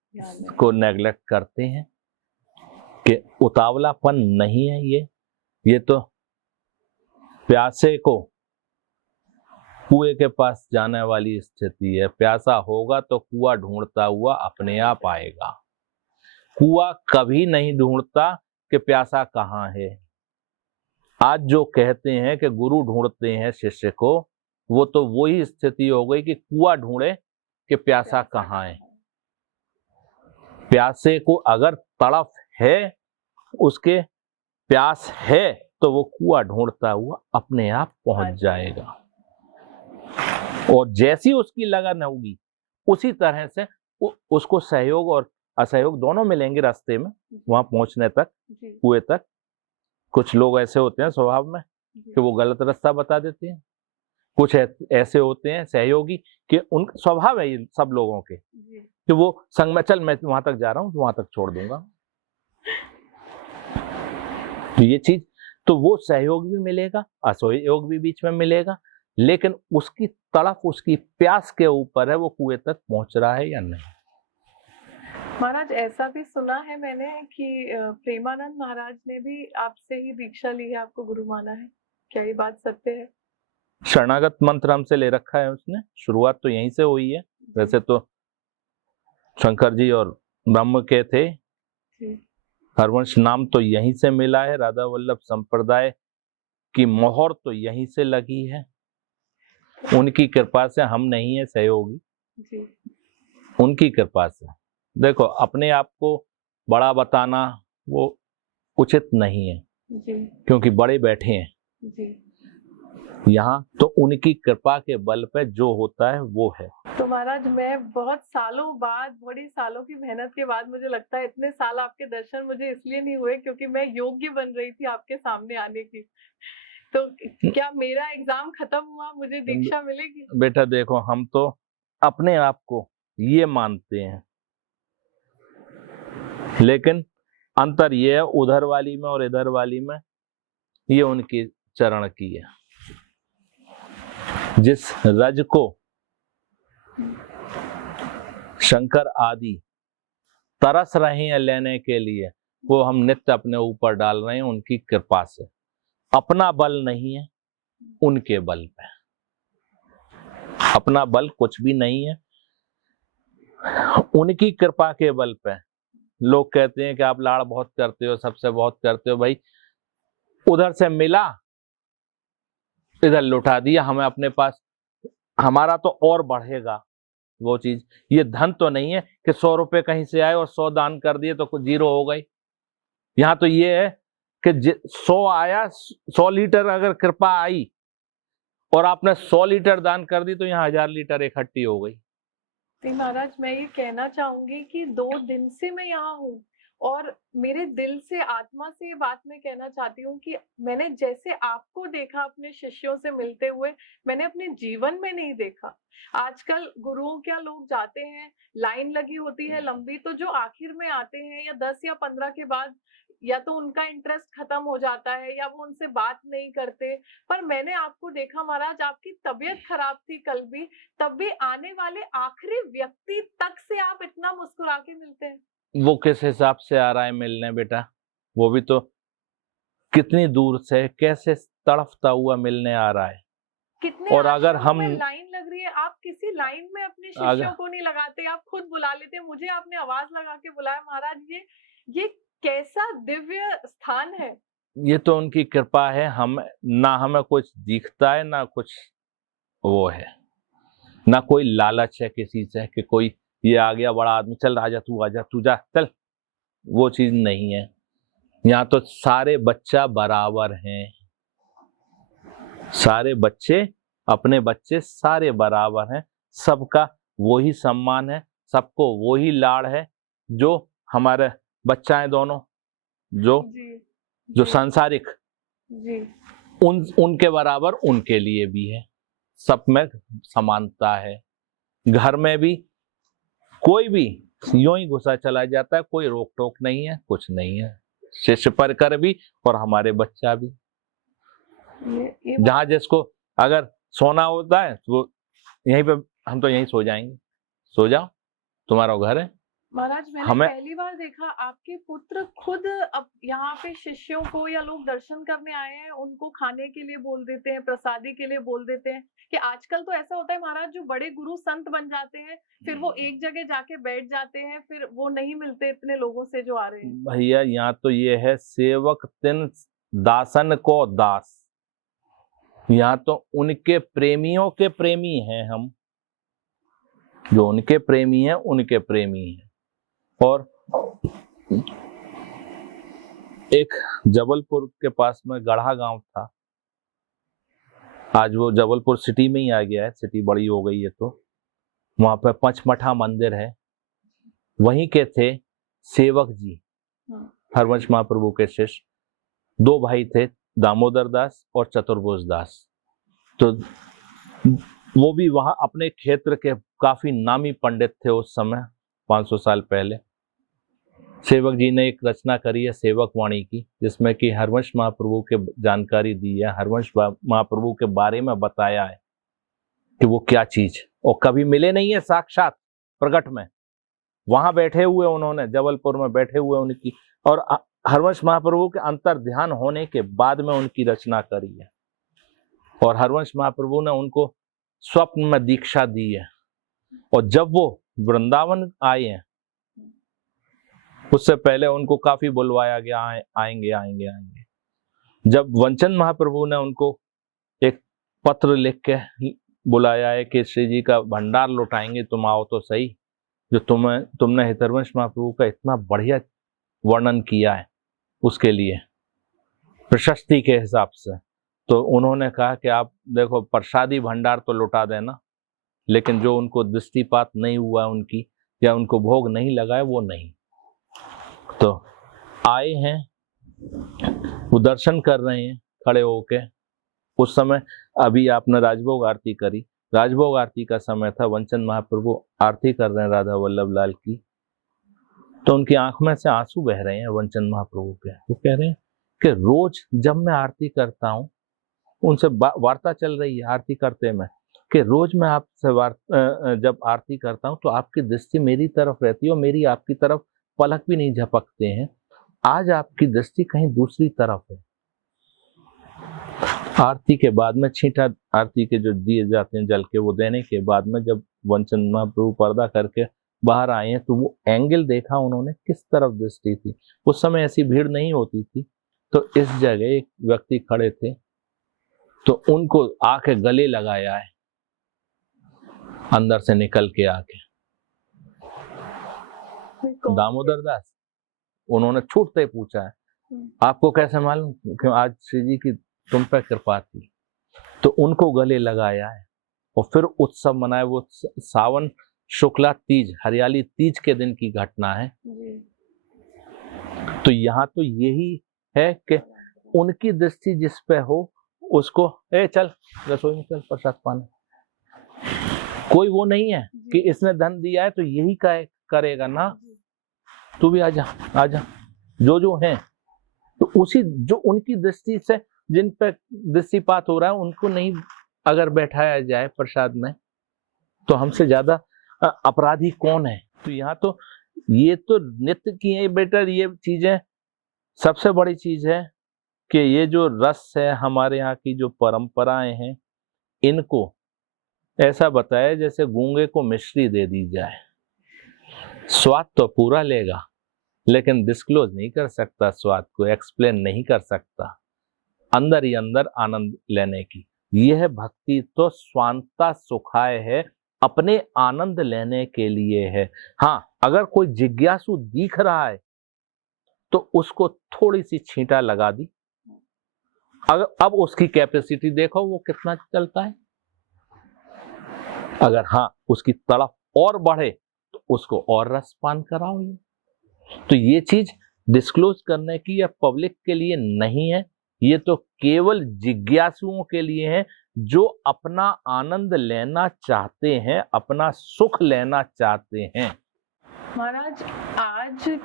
को नेग्लेक्ट करते हैं कि उतावलापन नहीं है ये तो प्यासे को कुएं के पास जाने वाली स्थिति है। प्यासा होगा तो कुआं ढूंढता हुआ अपने आप आएगा। कुआं कभी नहीं ढूंढता कि प्यासा कहाँ है। आज जो कहते हैं कि गुरु ढूंढते हैं शिष्य को, वो तो वही स्थिति हो गई कि कुआं ढूंढे कि प्यासा कहाँ है। प्यासे को अगर तड़फ है, उसके प्यास है, तो वो कुआं ढूंढता हुआ अपने आप पहुंच जाएगा। और जैसी उसकी लगन होगी उसी तरह से उसको सहयोग और असहयोग दोनों मिलेंगे रास्ते में, वहां पहुंचने तक, कुएं तक। कुछ लोग ऐसे होते हैं स्वभाव में कि वो गलत रास्ता बता देते हैं। कुछ ऐसे होते हैं सहयोगी कि उन स्वभाव है ये सब लोगों के कि वो संग में, चल मैं वहां तक जा रहा हूँ, वहां तक छोड़ दूंगा। तो ये चीज, तो वो सहयोग भी मिलेगा, असहयोग भी बीच में मिलेगा, लेकिन उसकी तड़फ, उसकी प्यास के ऊपर है वो कुएं तक पहुंच रहा है या नहीं। महाराज ऐसा भी सुना है मैंने कि प्रेमानंद महाराज ने भी आपसे ही दीक्षा ली है, आपको गुरु माना है, क्या ये बात सत्य है? शरणागत मंत्र हमसे ले रखा है उसने, शुरुआत तो यहीं से हुई है। वैसे तो शंकर जी और ब्रह्म के थे। हरवंश नाम तो यहीं से मिला है। राधा वल्लभ संप्रदाय की मोहर तो यहीं से लगी है। उनकी कृपा से हम नहीं है सहयोगी, उनकी कृपा से। देखो, अपने आप को बड़ा बताना वो उचित नहीं है, क्योंकि बड़े बैठे हैं यहाँ, तो उनकी कृपा के बल पे जो होता है वो है। तो महाराज मैं बहुत सालों बाद, बड़ी सालों की मेहनत के बाद, मुझे लगता है इतने साल आपके दर्शन मुझे इसलिए नहीं हुए क्योंकि मैं योग्य बन रही थी आपके सामने आने की। तो क्या मेरा एग्जाम खत्म हुआ, मुझे दीक्षा मिलेगी? बेटा देखो, हम तो अपने आप को ये मानते हैं, लेकिन अंतर ये है उधर वाली में और इधर वाली में, ये उनकी चरण की है। जिस रज को शंकर आदि तरस रहे हैं लेने के लिए, वो हम नित्य अपने ऊपर डाल रहे हैं उनकी कृपा से। अपना बल नहीं है, उनके बल पे। अपना बल कुछ भी नहीं है, उनकी कृपा के बल पे। लोग कहते हैं कि आप लाड़ बहुत करते हो, सबसे बहुत करते हो। भाई, उधर से मिला, इधर लुटा दिया हमें अपने पास, हमारा तो और बढ़ेगा वो चीज। ये धन तो नहीं है कि 100 रुपए कहीं से आए और 100 दान कर दिए तो कुछ 0 हो गई। यहाँ तो ये है कि 100 आया, 100 लीटर अगर कृपा आई और आपने 100 लीटर दान कर दी, तो यहाँ 1000 लीटर इकट्ठी हो गई। महाराज मैं ये कहना चाहूंगी कि 2 दिन से मैं यहाँ हूँ और मेरे दिल से, आत्मा से ये बात मैं कहना चाहती हूँ कि मैंने जैसे आपको देखा अपने शिष्यों से मिलते हुए, मैंने अपने जीवन में नहीं देखा। आजकल गुरुओं क्या, लोग जाते हैं, लाइन लगी होती है लंबी, तो जो आखिर में आते हैं या 10 या 15 के बाद, या तो उनका इंटरेस्ट खत्म हो जाता है या वो उनसे बात नहीं करते। पर मैंने आपको देखा महाराज, आपकी तबीयत खराब थी कल भी, तब भी आने वाले आखिरी व्यक्ति तक से आप इतना मुस्कुरा के मिलते हैं। वो किस हिसाब से आ रहा है मिलने बेटा? वो भी तो कितनी दूर से, कैसे तड़फता हुआ मिलने आ रहा है। कितने और अगर हम लाइन लग रही है, आप किसी लाइन में अपने शिष्यों को नहीं लगाते, आप खुद बुला लेते। मुझे आपने आवाज लगा के बुलाया। महाराज ये कैसा दिव्य स्थान है। ये तो उनकी कृपा है। हम ना, हमें कुछ दिखता है ना कुछ वो है, ना कोई लालच है किसी से कि कोई ये आ गया बड़ा आदमी, चल आजा तू, आजा तू, जा चल, वो चीज नहीं है। यहाँ तो सारे बच्चा बराबर हैं, सारे बच्चे अपने बच्चे सारे बराबर हैं। सबका वही सम्मान है, सबको वही लाड़ है। जो हमारे बच्चा है दोनों, जो सांसारिक, उनके बराबर उनके लिए भी है। सब में समानता है। घर में भी कोई भी यूं ही घुसा चला जाता है, कोई रोक टोक नहीं है, कुछ नहीं है। शिष्य परकर भी और हमारे बच्चा भी। जहां जिसको अगर सोना होता है तो यहीं पे, हम तो यहीं सो जाएंगे। सो जाओ, तुम्हारा घर है, महाराज मैंने हमें पहली बार देखा आपके पुत्र खुद अब यहाँ पे शिष्यों को या लोग दर्शन करने आए हैं उनको खाने के लिए बोल देते हैं, प्रसादी के लिए बोल देते हैं। कि आजकल तो ऐसा होता है महाराज, जो बड़े गुरु संत बन जाते हैं फिर वो एक जगह जाके बैठ जाते हैं, फिर वो नहीं मिलते इतने लोगों से जो आ रहे हैं। भैया यहाँ तो ये है, सेवक तिन दासन को दास। यहाँ तो उनके प्रेमियों के प्रेमी हैं हम, जो उनके प्रेमी हैं उनके प्रेमी हैं। और एक जबलपुर के पास में गढ़ा गांव था, आज वो जबलपुर सिटी में ही आ गया है, सिटी बड़ी हो गई है। तो वहां पे पंचमठा मंदिर है, वहीं के थे सेवक जी, हरवंश महाप्रभु के शिष्य। 2 भाई थे, दामोदर दास और चतुर्भुज दास। तो वो भी वहां अपने क्षेत्र के काफी नामी पंडित थे उस समय, 500 साल पहले। सेवक जी ने एक रचना करी है सेवक वाणी की, जिसमें कि हरवंश महाप्रभु के जानकारी दी है, हरवंश महाप्रभु के बारे में बताया है कि वो क्या चीज, और कभी मिले नहीं है साक्षात प्रकट में। वहां बैठे हुए उन्होंने, जबलपुर में बैठे हुए उनकी, और हरवंश महाप्रभु के अंतर ध्यान होने के बाद में उनकी रचना करी है। और हरवंश महाप्रभु ने उनको स्वप्न में दीक्षा दी है। और जब वो वृंदावन आए हैं, उससे पहले उनको काफी बुलवाया गया, आएंगे आएंगे आएंगे। जब वंचन महाप्रभु ने उनको एक पत्र लिख के बुलाया है कि श्री जी का भंडार लुटाएंगे, तुम आओ तो सही, जो तुमने हरवंश महाप्रभु का इतना बढ़िया वर्णन किया है उसके लिए प्रशस्ति के हिसाब से। तो उन्होंने कहा कि आप देखो, प्रसादी भंडार तो लुटा देना, लेकिन जो उनको दृष्टिपात नहीं हुआ उनकी, या उनको भोग नहीं लगा है, वो नहीं। तो आए हैं, वो दर्शन कर रहे हैं खड़े होके। उस समय अभी आपने राजभोग आरती करी, राजभोग आरती का समय था, वंचन महाप्रभु आरती कर रहे हैं राधा वल्लभ लाल की। तो उनकी आंख में से आंसू बह रहे हैं वंचन महाप्रभु के। वो कह रहे हैं कि रोज जब मैं आरती करता हूँ, उनसे वार्ता चल रही है आरती करते में, कि रोज मैं आपसे जब आरती करता हूँ तो आपकी दृष्टि मेरी तरफ रहती है और मेरी आपकी तरफ पलक भी नहीं झपकते हैं। आज आपकी दृष्टि कहीं दूसरी तरफ है। आरती के बाद में छींटा, आरती के जो दिए जाते हैं जल के, वो देने के बाद में जब वंचन महाप्रभु पर्दा करके बाहर आए हैं, तो वो एंगल देखा उन्होंने, किस तरफ दृष्टि थी। उस समय ऐसी भीड़ नहीं होती थी। तो इस जगह एक व्यक्ति खड़े थे, तो उनको आके गले लगाया है अंदर से निकल के आके। दामोदर दास, उन्होंने छूटते ही पूछा है, आपको कैसे मालूम कि आज श्री जी की तुम पे कृपा थी? तो उनको गले लगाया है और फिर उत्सव मनाए। वो सावन शुक्ला तीज, हरियाली तीज के दिन की घटना है। तो यहाँ तो यही है कि उनकी दृष्टि जिस पे हो उसको, चल रसोई में चल प्रसाद पाने। कोई वो नहीं है कि इसने धन दिया है तो यही करेगा ना, तू भी आजा आजा। जो है तो उसी, जो उनकी दृष्टि से जिन पे दृष्टिपात हो रहा है, उनको नहीं अगर बैठाया जाए प्रसाद में, तो हमसे ज्यादा अपराधी कौन है? तो यहाँ तो ये तो नित्य की है बेटा, ये चीजें सबसे बड़ी चीज है कि ये जो रस है, हमारे यहाँ की जो परंपराएं हैं, इनको ऐसा बताया जैसे गूंगे को मिश्री दे दी जाए। स्वाद तो पूरा लेगा, लेकिन डिस्क्लोज नहीं कर सकता, स्वाद को एक्सप्लेन नहीं कर सकता, अंदर ही अंदर आनंद लेने की। यह भक्ति तो स्वांता सुखाय है, अपने आनंद लेने के लिए है। हाँ, अगर कोई जिज्ञासु दिख रहा है तो उसको थोड़ी सी छींटा लगा दी। अगर अब उसकी कैपेसिटी देखो वो कितना चलता है। अगर हाँ उसकी तड़प और बढ़े तो उसको और रसपान कराओ। तो ये चीज डिस्क्लोज करने की या पब्लिक के लिए नहीं है, ये तो केवल जिज्ञासुओं के लिए है, जो अपना आनंद लेना चाहते हैं, अपना सुख लेना चाहते हैं। महाराज, आज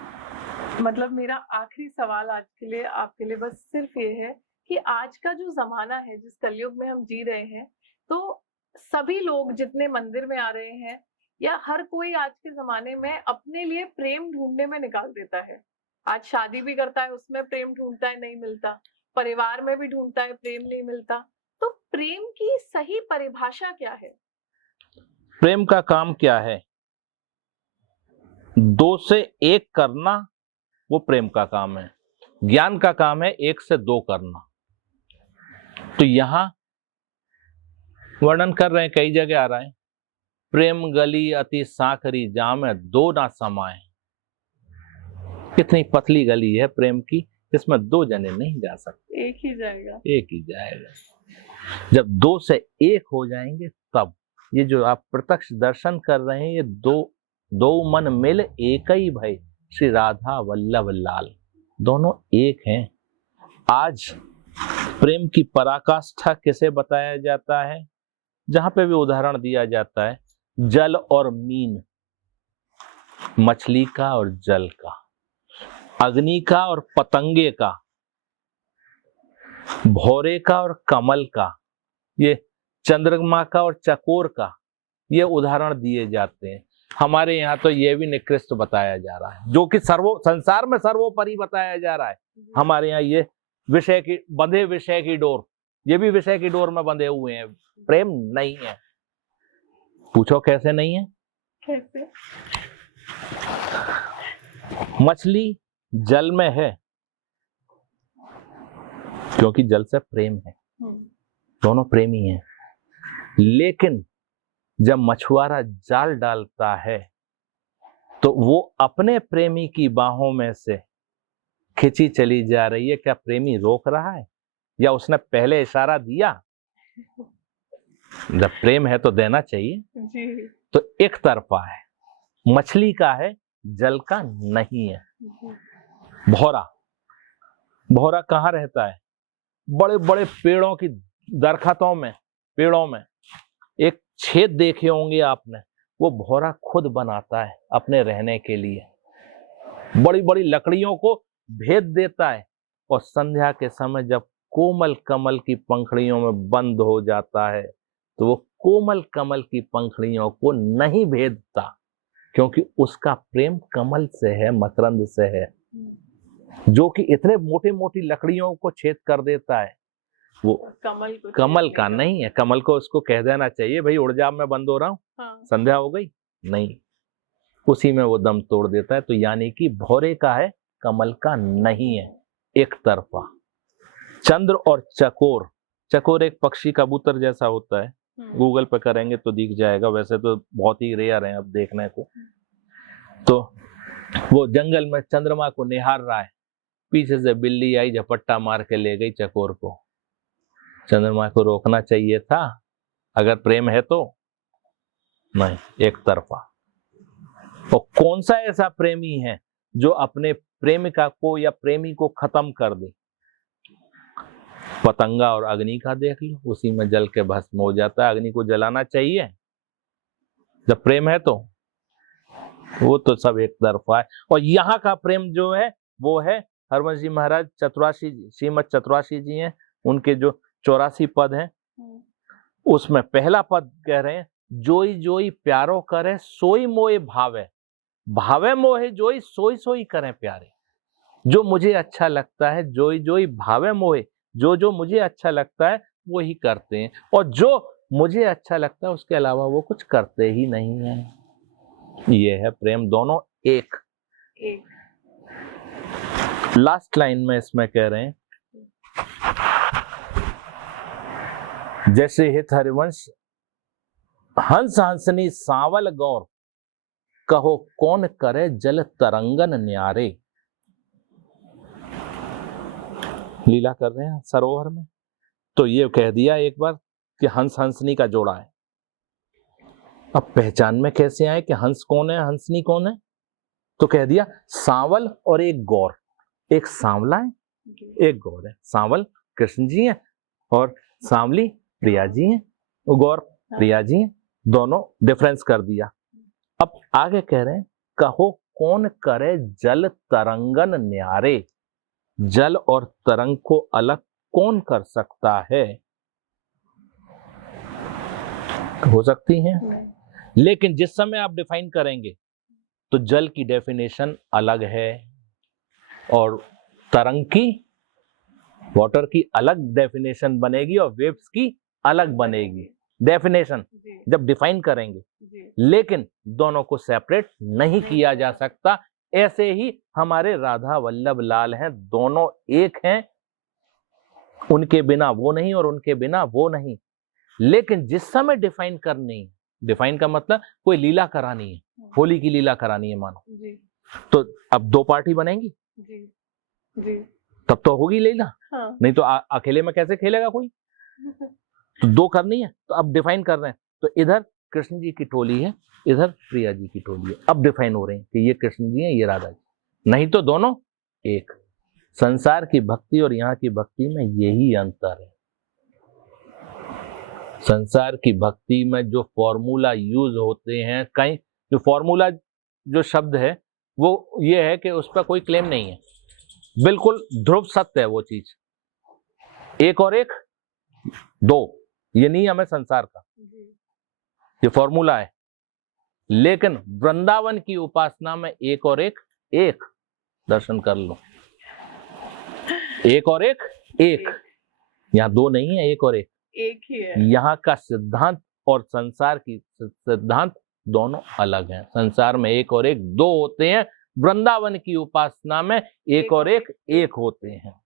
मतलब मेरा आखिरी सवाल आज के लिए आपके लिए बस सिर्फ ये है कि आज का जो जमाना है, जिस कलयुग में हम जी रहे हैं, तो सभी लोग जितने मंदिर में आ रहे हैं या हर कोई आज के ज़माने में अपने लिए प्रेम ढूँढने में निकाल देता है। आज शादी भी करता है, उसमें प्रेम ढूँढता है, नहीं मिलता। परिवार में भी ढूँढता है, प्रेम नहीं मिलता। तो प्रेम की सही परिभाषा क्या है? प्रेम का काम क्या है? दो से एक करना, वो प्रेम का काम है। ज्ञान का काम है एक से दो करना। तो यहां वर्णन कर रहे हैं, कई जगह आ रहा है, प्रेम गली अति साखरी जामे दो ना समाए। कितनी पतली गली है प्रेम की, इसमें दो जने नहीं जा सकते। एक ही जाएगा। एक ही जाएगा। जब दो से एक हो जाएंगे तब, ये जो आप प्रत्यक्ष दर्शन कर रहे हैं, ये दो मन मिल एक ही भय, श्री राधा वल्लभ लाल, दोनों एक हैं। आज प्रेम की पराकाष्ठा किसे बताया जाता है? जहां पे भी उदाहरण दिया जाता है, जल और मीन, मछली का और जल का, अग्नि का और पतंगे का, भौरे का और कमल का, ये चंद्रमा का और चकोर का, ये उदाहरण दिए जाते हैं। हमारे यहाँ तो ये भी निकृष्ट बताया जा रहा है, जो कि संसार में सर्वोपरि बताया जा रहा है। हमारे यहाँ ये बंधे विषय की डोर, ये भी विषय की डोर में बंधे हुए हैं, प्रेम नहीं है। पूछो कैसे नहीं है? कैसे? मछली जल में है क्योंकि जल से प्रेम है, दोनों प्रेमी हैं। लेकिन जब मछुआरा जाल डालता है तो वो अपने प्रेमी की बाहों में से खिंची चली जा रही है। क्या प्रेमी रोक रहा है या उसने पहले इशारा दिया? जब प्रेम है तो देना चाहिए जी। तो एक तरफा है, मछली का है, जल का नहीं है। भौरा कहाँ रहता है? बड़े बड़े पेड़ों की दरख्तों में, पेड़ों में एक छेद देखे होंगे आपने, वो भौरा खुद बनाता है अपने रहने के लिए। बड़ी बड़ी लकड़ियों को भेद देता है और संध्या के समय जब कोमल कमल की पंखड़ियों में बंद हो जाता है तो वो कोमल कमल की पंखड़ियों को नहीं भेदता, क्योंकि उसका प्रेम कमल से है, मकरंद से है, जो कि इतने मोटे मोटी लकड़ियों को छेद कर देता है। वो कमल का नहीं है। कमल को उसको कह देना चाहिए, भाई उड़ जा, मैं बंद हो रहा हूँ, हाँ। संध्या हो गई, नहीं, उसी में वो दम तोड़ देता है। तो यानी कि भौरे का है, कमल का नहीं है, एक तरफा। चंद्र और चकोर, चकोर एक पक्षी कबूतर जैसा होता है, गूगल पे करेंगे तो दिख जाएगा, वैसे तो बहुत ही रेयर है अब देखने को। तो वो जंगल में चंद्रमा को निहार रहा है, पीछे से बिल्ली आई, झपट्टा मार के ले गई चकोर को। चंद्रमा को रोकना चाहिए था अगर प्रेम है तो, नहीं, एक तरफा। और कौन सा ऐसा प्रेमी है जो अपने प्रेमिका को या प्रेमी को खत्म कर दे? पतंगा और अग्नि का देख लो, उसी में जल के भस्म हो जाता है। अग्नि को जलाना चाहिए जब प्रेम है तो? वो तो सब एक तरफा है। और यहाँ का प्रेम जो है वो है, हरवंश जी महाराज श्रीमद चतुराशी जी हैं, उनके जो 84 पद हैं, उसमें पहला पद कह रहे हैं, जोई जोई प्यारो करे सोई मोए भावे, भावे मोहे जोई सोई सोई करें प्यारे। जो मुझे अच्छा लगता है, जोई जोई भावे मोहे, जो जो मुझे अच्छा लगता है वो ही करते हैं, और जो मुझे अच्छा लगता है उसके अलावा वो कुछ करते ही नहीं है। ये है प्रेम, दोनों एक। लास्ट लाइन में इसमें कह रहे हैं, जैसे हित हरिवंश हंस हंसनी सांवल गौर, कहो कौन करे जल तरंगन न्यारे। लीला कर रहे हैं सरोवर में, तो ये कह दिया एक बार कि हंस हंसनी का जोड़ा है। अब पहचान में कैसे आए कि हंस कौन है, हंसनी कौन है? तो कह दिया सांवल और एक गौर, एक सांवला है, एक गौर है। सांवल कृष्ण जी हैं और सांवली प्रिया जी हैं, गौर प्रिया जी हैं, दोनों डिफरेंस कर दिया। अब आगे कह रहे हैं, कहो कौन करे जल तरंगन न्यारे, जल और तरंग को अलग कौन कर सकता है? हो सकती हैं, लेकिन जिस समय आप डिफाइन करेंगे तो जल की डेफिनेशन अलग है और तरंग की, वाटर की अलग डेफिनेशन बनेगी और वेव्स की अलग बनेगी डेफिनेशन जब डिफाइन करेंगे। लेकिन दोनों को सेपरेट नहीं किया जा सकता। ऐसे ही हमारे राधा वल्लभ लाल हैं, दोनों एक हैं, उनके बिना वो नहीं और उनके बिना वो नहीं। लेकिन जिस समय डिफाइन करनी, डिफाइन का मतलब कोई लीला करानी है, होली की लीला करानी है मानो जी। तो अब दो पार्टी बनेंगी जी। जी। तब तो होगी लीला। हाँ। नहीं तो अकेले में कैसे खेलेगा कोई। तो दो करनी है तो अब डिफाइन कर रहे हैं। तो इधर कृष्ण जी की टोली है, इधर प्रिया जी की टोली है। अब डिफाइन हो रहे हैं कि ये कृष्ण जी हैं, ये राधा जी। नहीं तो दोनों एक। संसार की भक्ति और यहाँ की भक्ति में यही अंतर है। संसार की भक्ति में जो फॉर्मूला यूज होते हैं, कहीं जो फॉर्मूला जो शब्द है वो ये है कि उस पर कोई क्लेम नहीं है, बिल्कुल ध्रुव सत्य है वो चीज। एक और एक दो, ये नियम है संसार का, ये फॉर्मूला है। लेकिन वृंदावन की उपासना में एक और एक एक, दर्शन कर लो, एक और एक एक। यहाँ दो नहीं है, एक और एक ही है। यहाँ का सिद्धांत और संसार की सिद्धांत दोनों अलग हैं। संसार में एक और एक दो होते हैं, वृंदावन की उपासना में एक और एक एक होते हैं।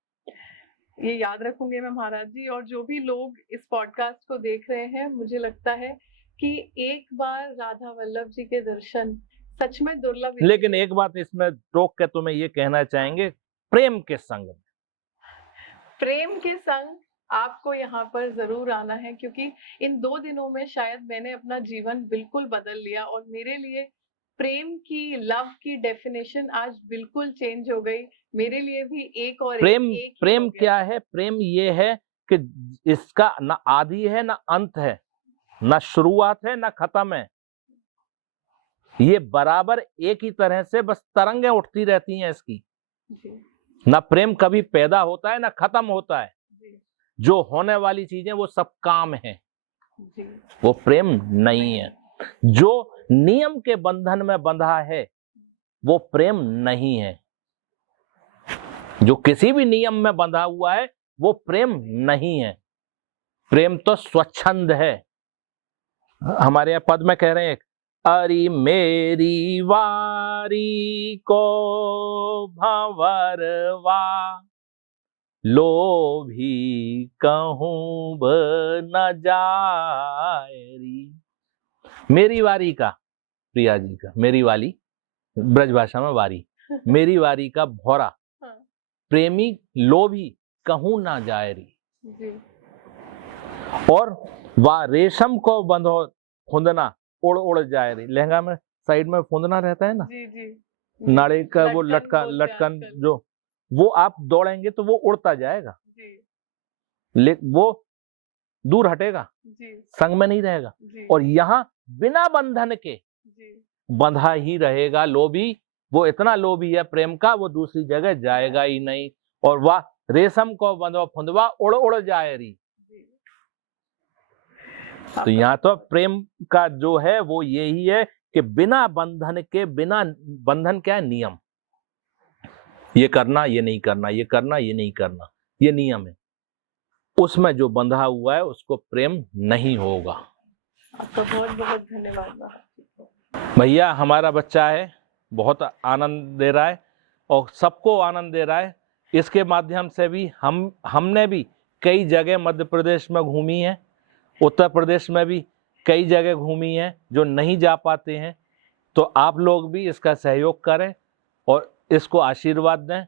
ये याद रखूंगे मैं महाराज जी। और जो भी लोग इस पॉडकास्ट को देख रहे हैं, मुझे लगता है कि एक बार राधा वल्लभ जी के दर्शन सच में दुर्लभ। लेकिन एक बात इसमें रोक के तुम्हें ये कहना चाहेंगे, प्रेम के संग, प्रेम के संग आपको यहाँ पर जरूर आना है, क्योंकि इन 2 दिनों में शायद मैंने अपना जीवन बिल्कुल बदल लिया और मेरे लिए प्रेम की, लव की डेफिनेशन आज बिल्कुल चेंज हो गई। मेरे लिए भी एक और प्रेम एक प्रेम क्या है? प्रेम ये है कि इसका ना आदि है ना अंत है, ना शुरुआत है ना खत्म है। ये बराबर एक ही तरह से बस तरंगें उठती रहती हैं इसकी। ना प्रेम कभी पैदा होता है ना खत्म होता है। जो होने वाली चीजें वो सब काम है, वो प्रेम नहीं है। जो नियम के बंधन में बंधा है वो प्रेम नहीं है। जो किसी भी नियम में बंधा हुआ है वो प्रेम नहीं है। प्रेम तो स्वच्छंद है। हमारे यहाँ पद में कह रहे हैं, अरे मेरी वारी को भंवरवा लोभी कहूं ब न जायरी। मेरी वारी का, प्रिया जी का, मेरी वाली ब्रज भाषा में वारी, मेरी वारी का भौरा प्रेमी लोभी कहूं ना जायरी। और वह रेशम को बंधो फुंदना उड़ उड़ जायरी। लहंगा में साइड में फुंदना रहता है ना, जी जी, नाड़े का वो लटकन जो, वो आप दौड़ेंगे तो वो उड़ता जाएगा, लेकिन वो दूर हटेगा, संग में नहीं रहेगा। और यहाँ बिना बंधन के बंधा ही रहेगा। लोभी, वो इतना लोभी है प्रेम का, वो दूसरी जगह जाएगा ही नहीं। और वह रेशम को बंधवा फुंदवा उड़ उड़ जाएरी। तो यहाँ तो प्रेम का जो है वो यही है कि बिना बंधन के, बिना बंधन क्या है? नियम। ये करना, ये नहीं करना, ये करना, ये नहीं करना, ये नियम है। उसमें जो बंधा हुआ है उसको प्रेम नहीं होगा। आपका बहुत बहुत धन्यवाद भैया। हमारा बच्चा है, बहुत आनंद दे रहा है और सबको आनंद दे रहा है। इसके माध्यम से भी हमने भी कई जगह मध्य प्रदेश में घूमी है, उत्तर प्रदेश में भी कई जगह घूमी है जो नहीं जा पाते हैं। तो आप लोग भी इसका सहयोग करें और इसको आशीर्वाद दें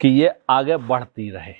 कि ये आगे बढ़ती रहे।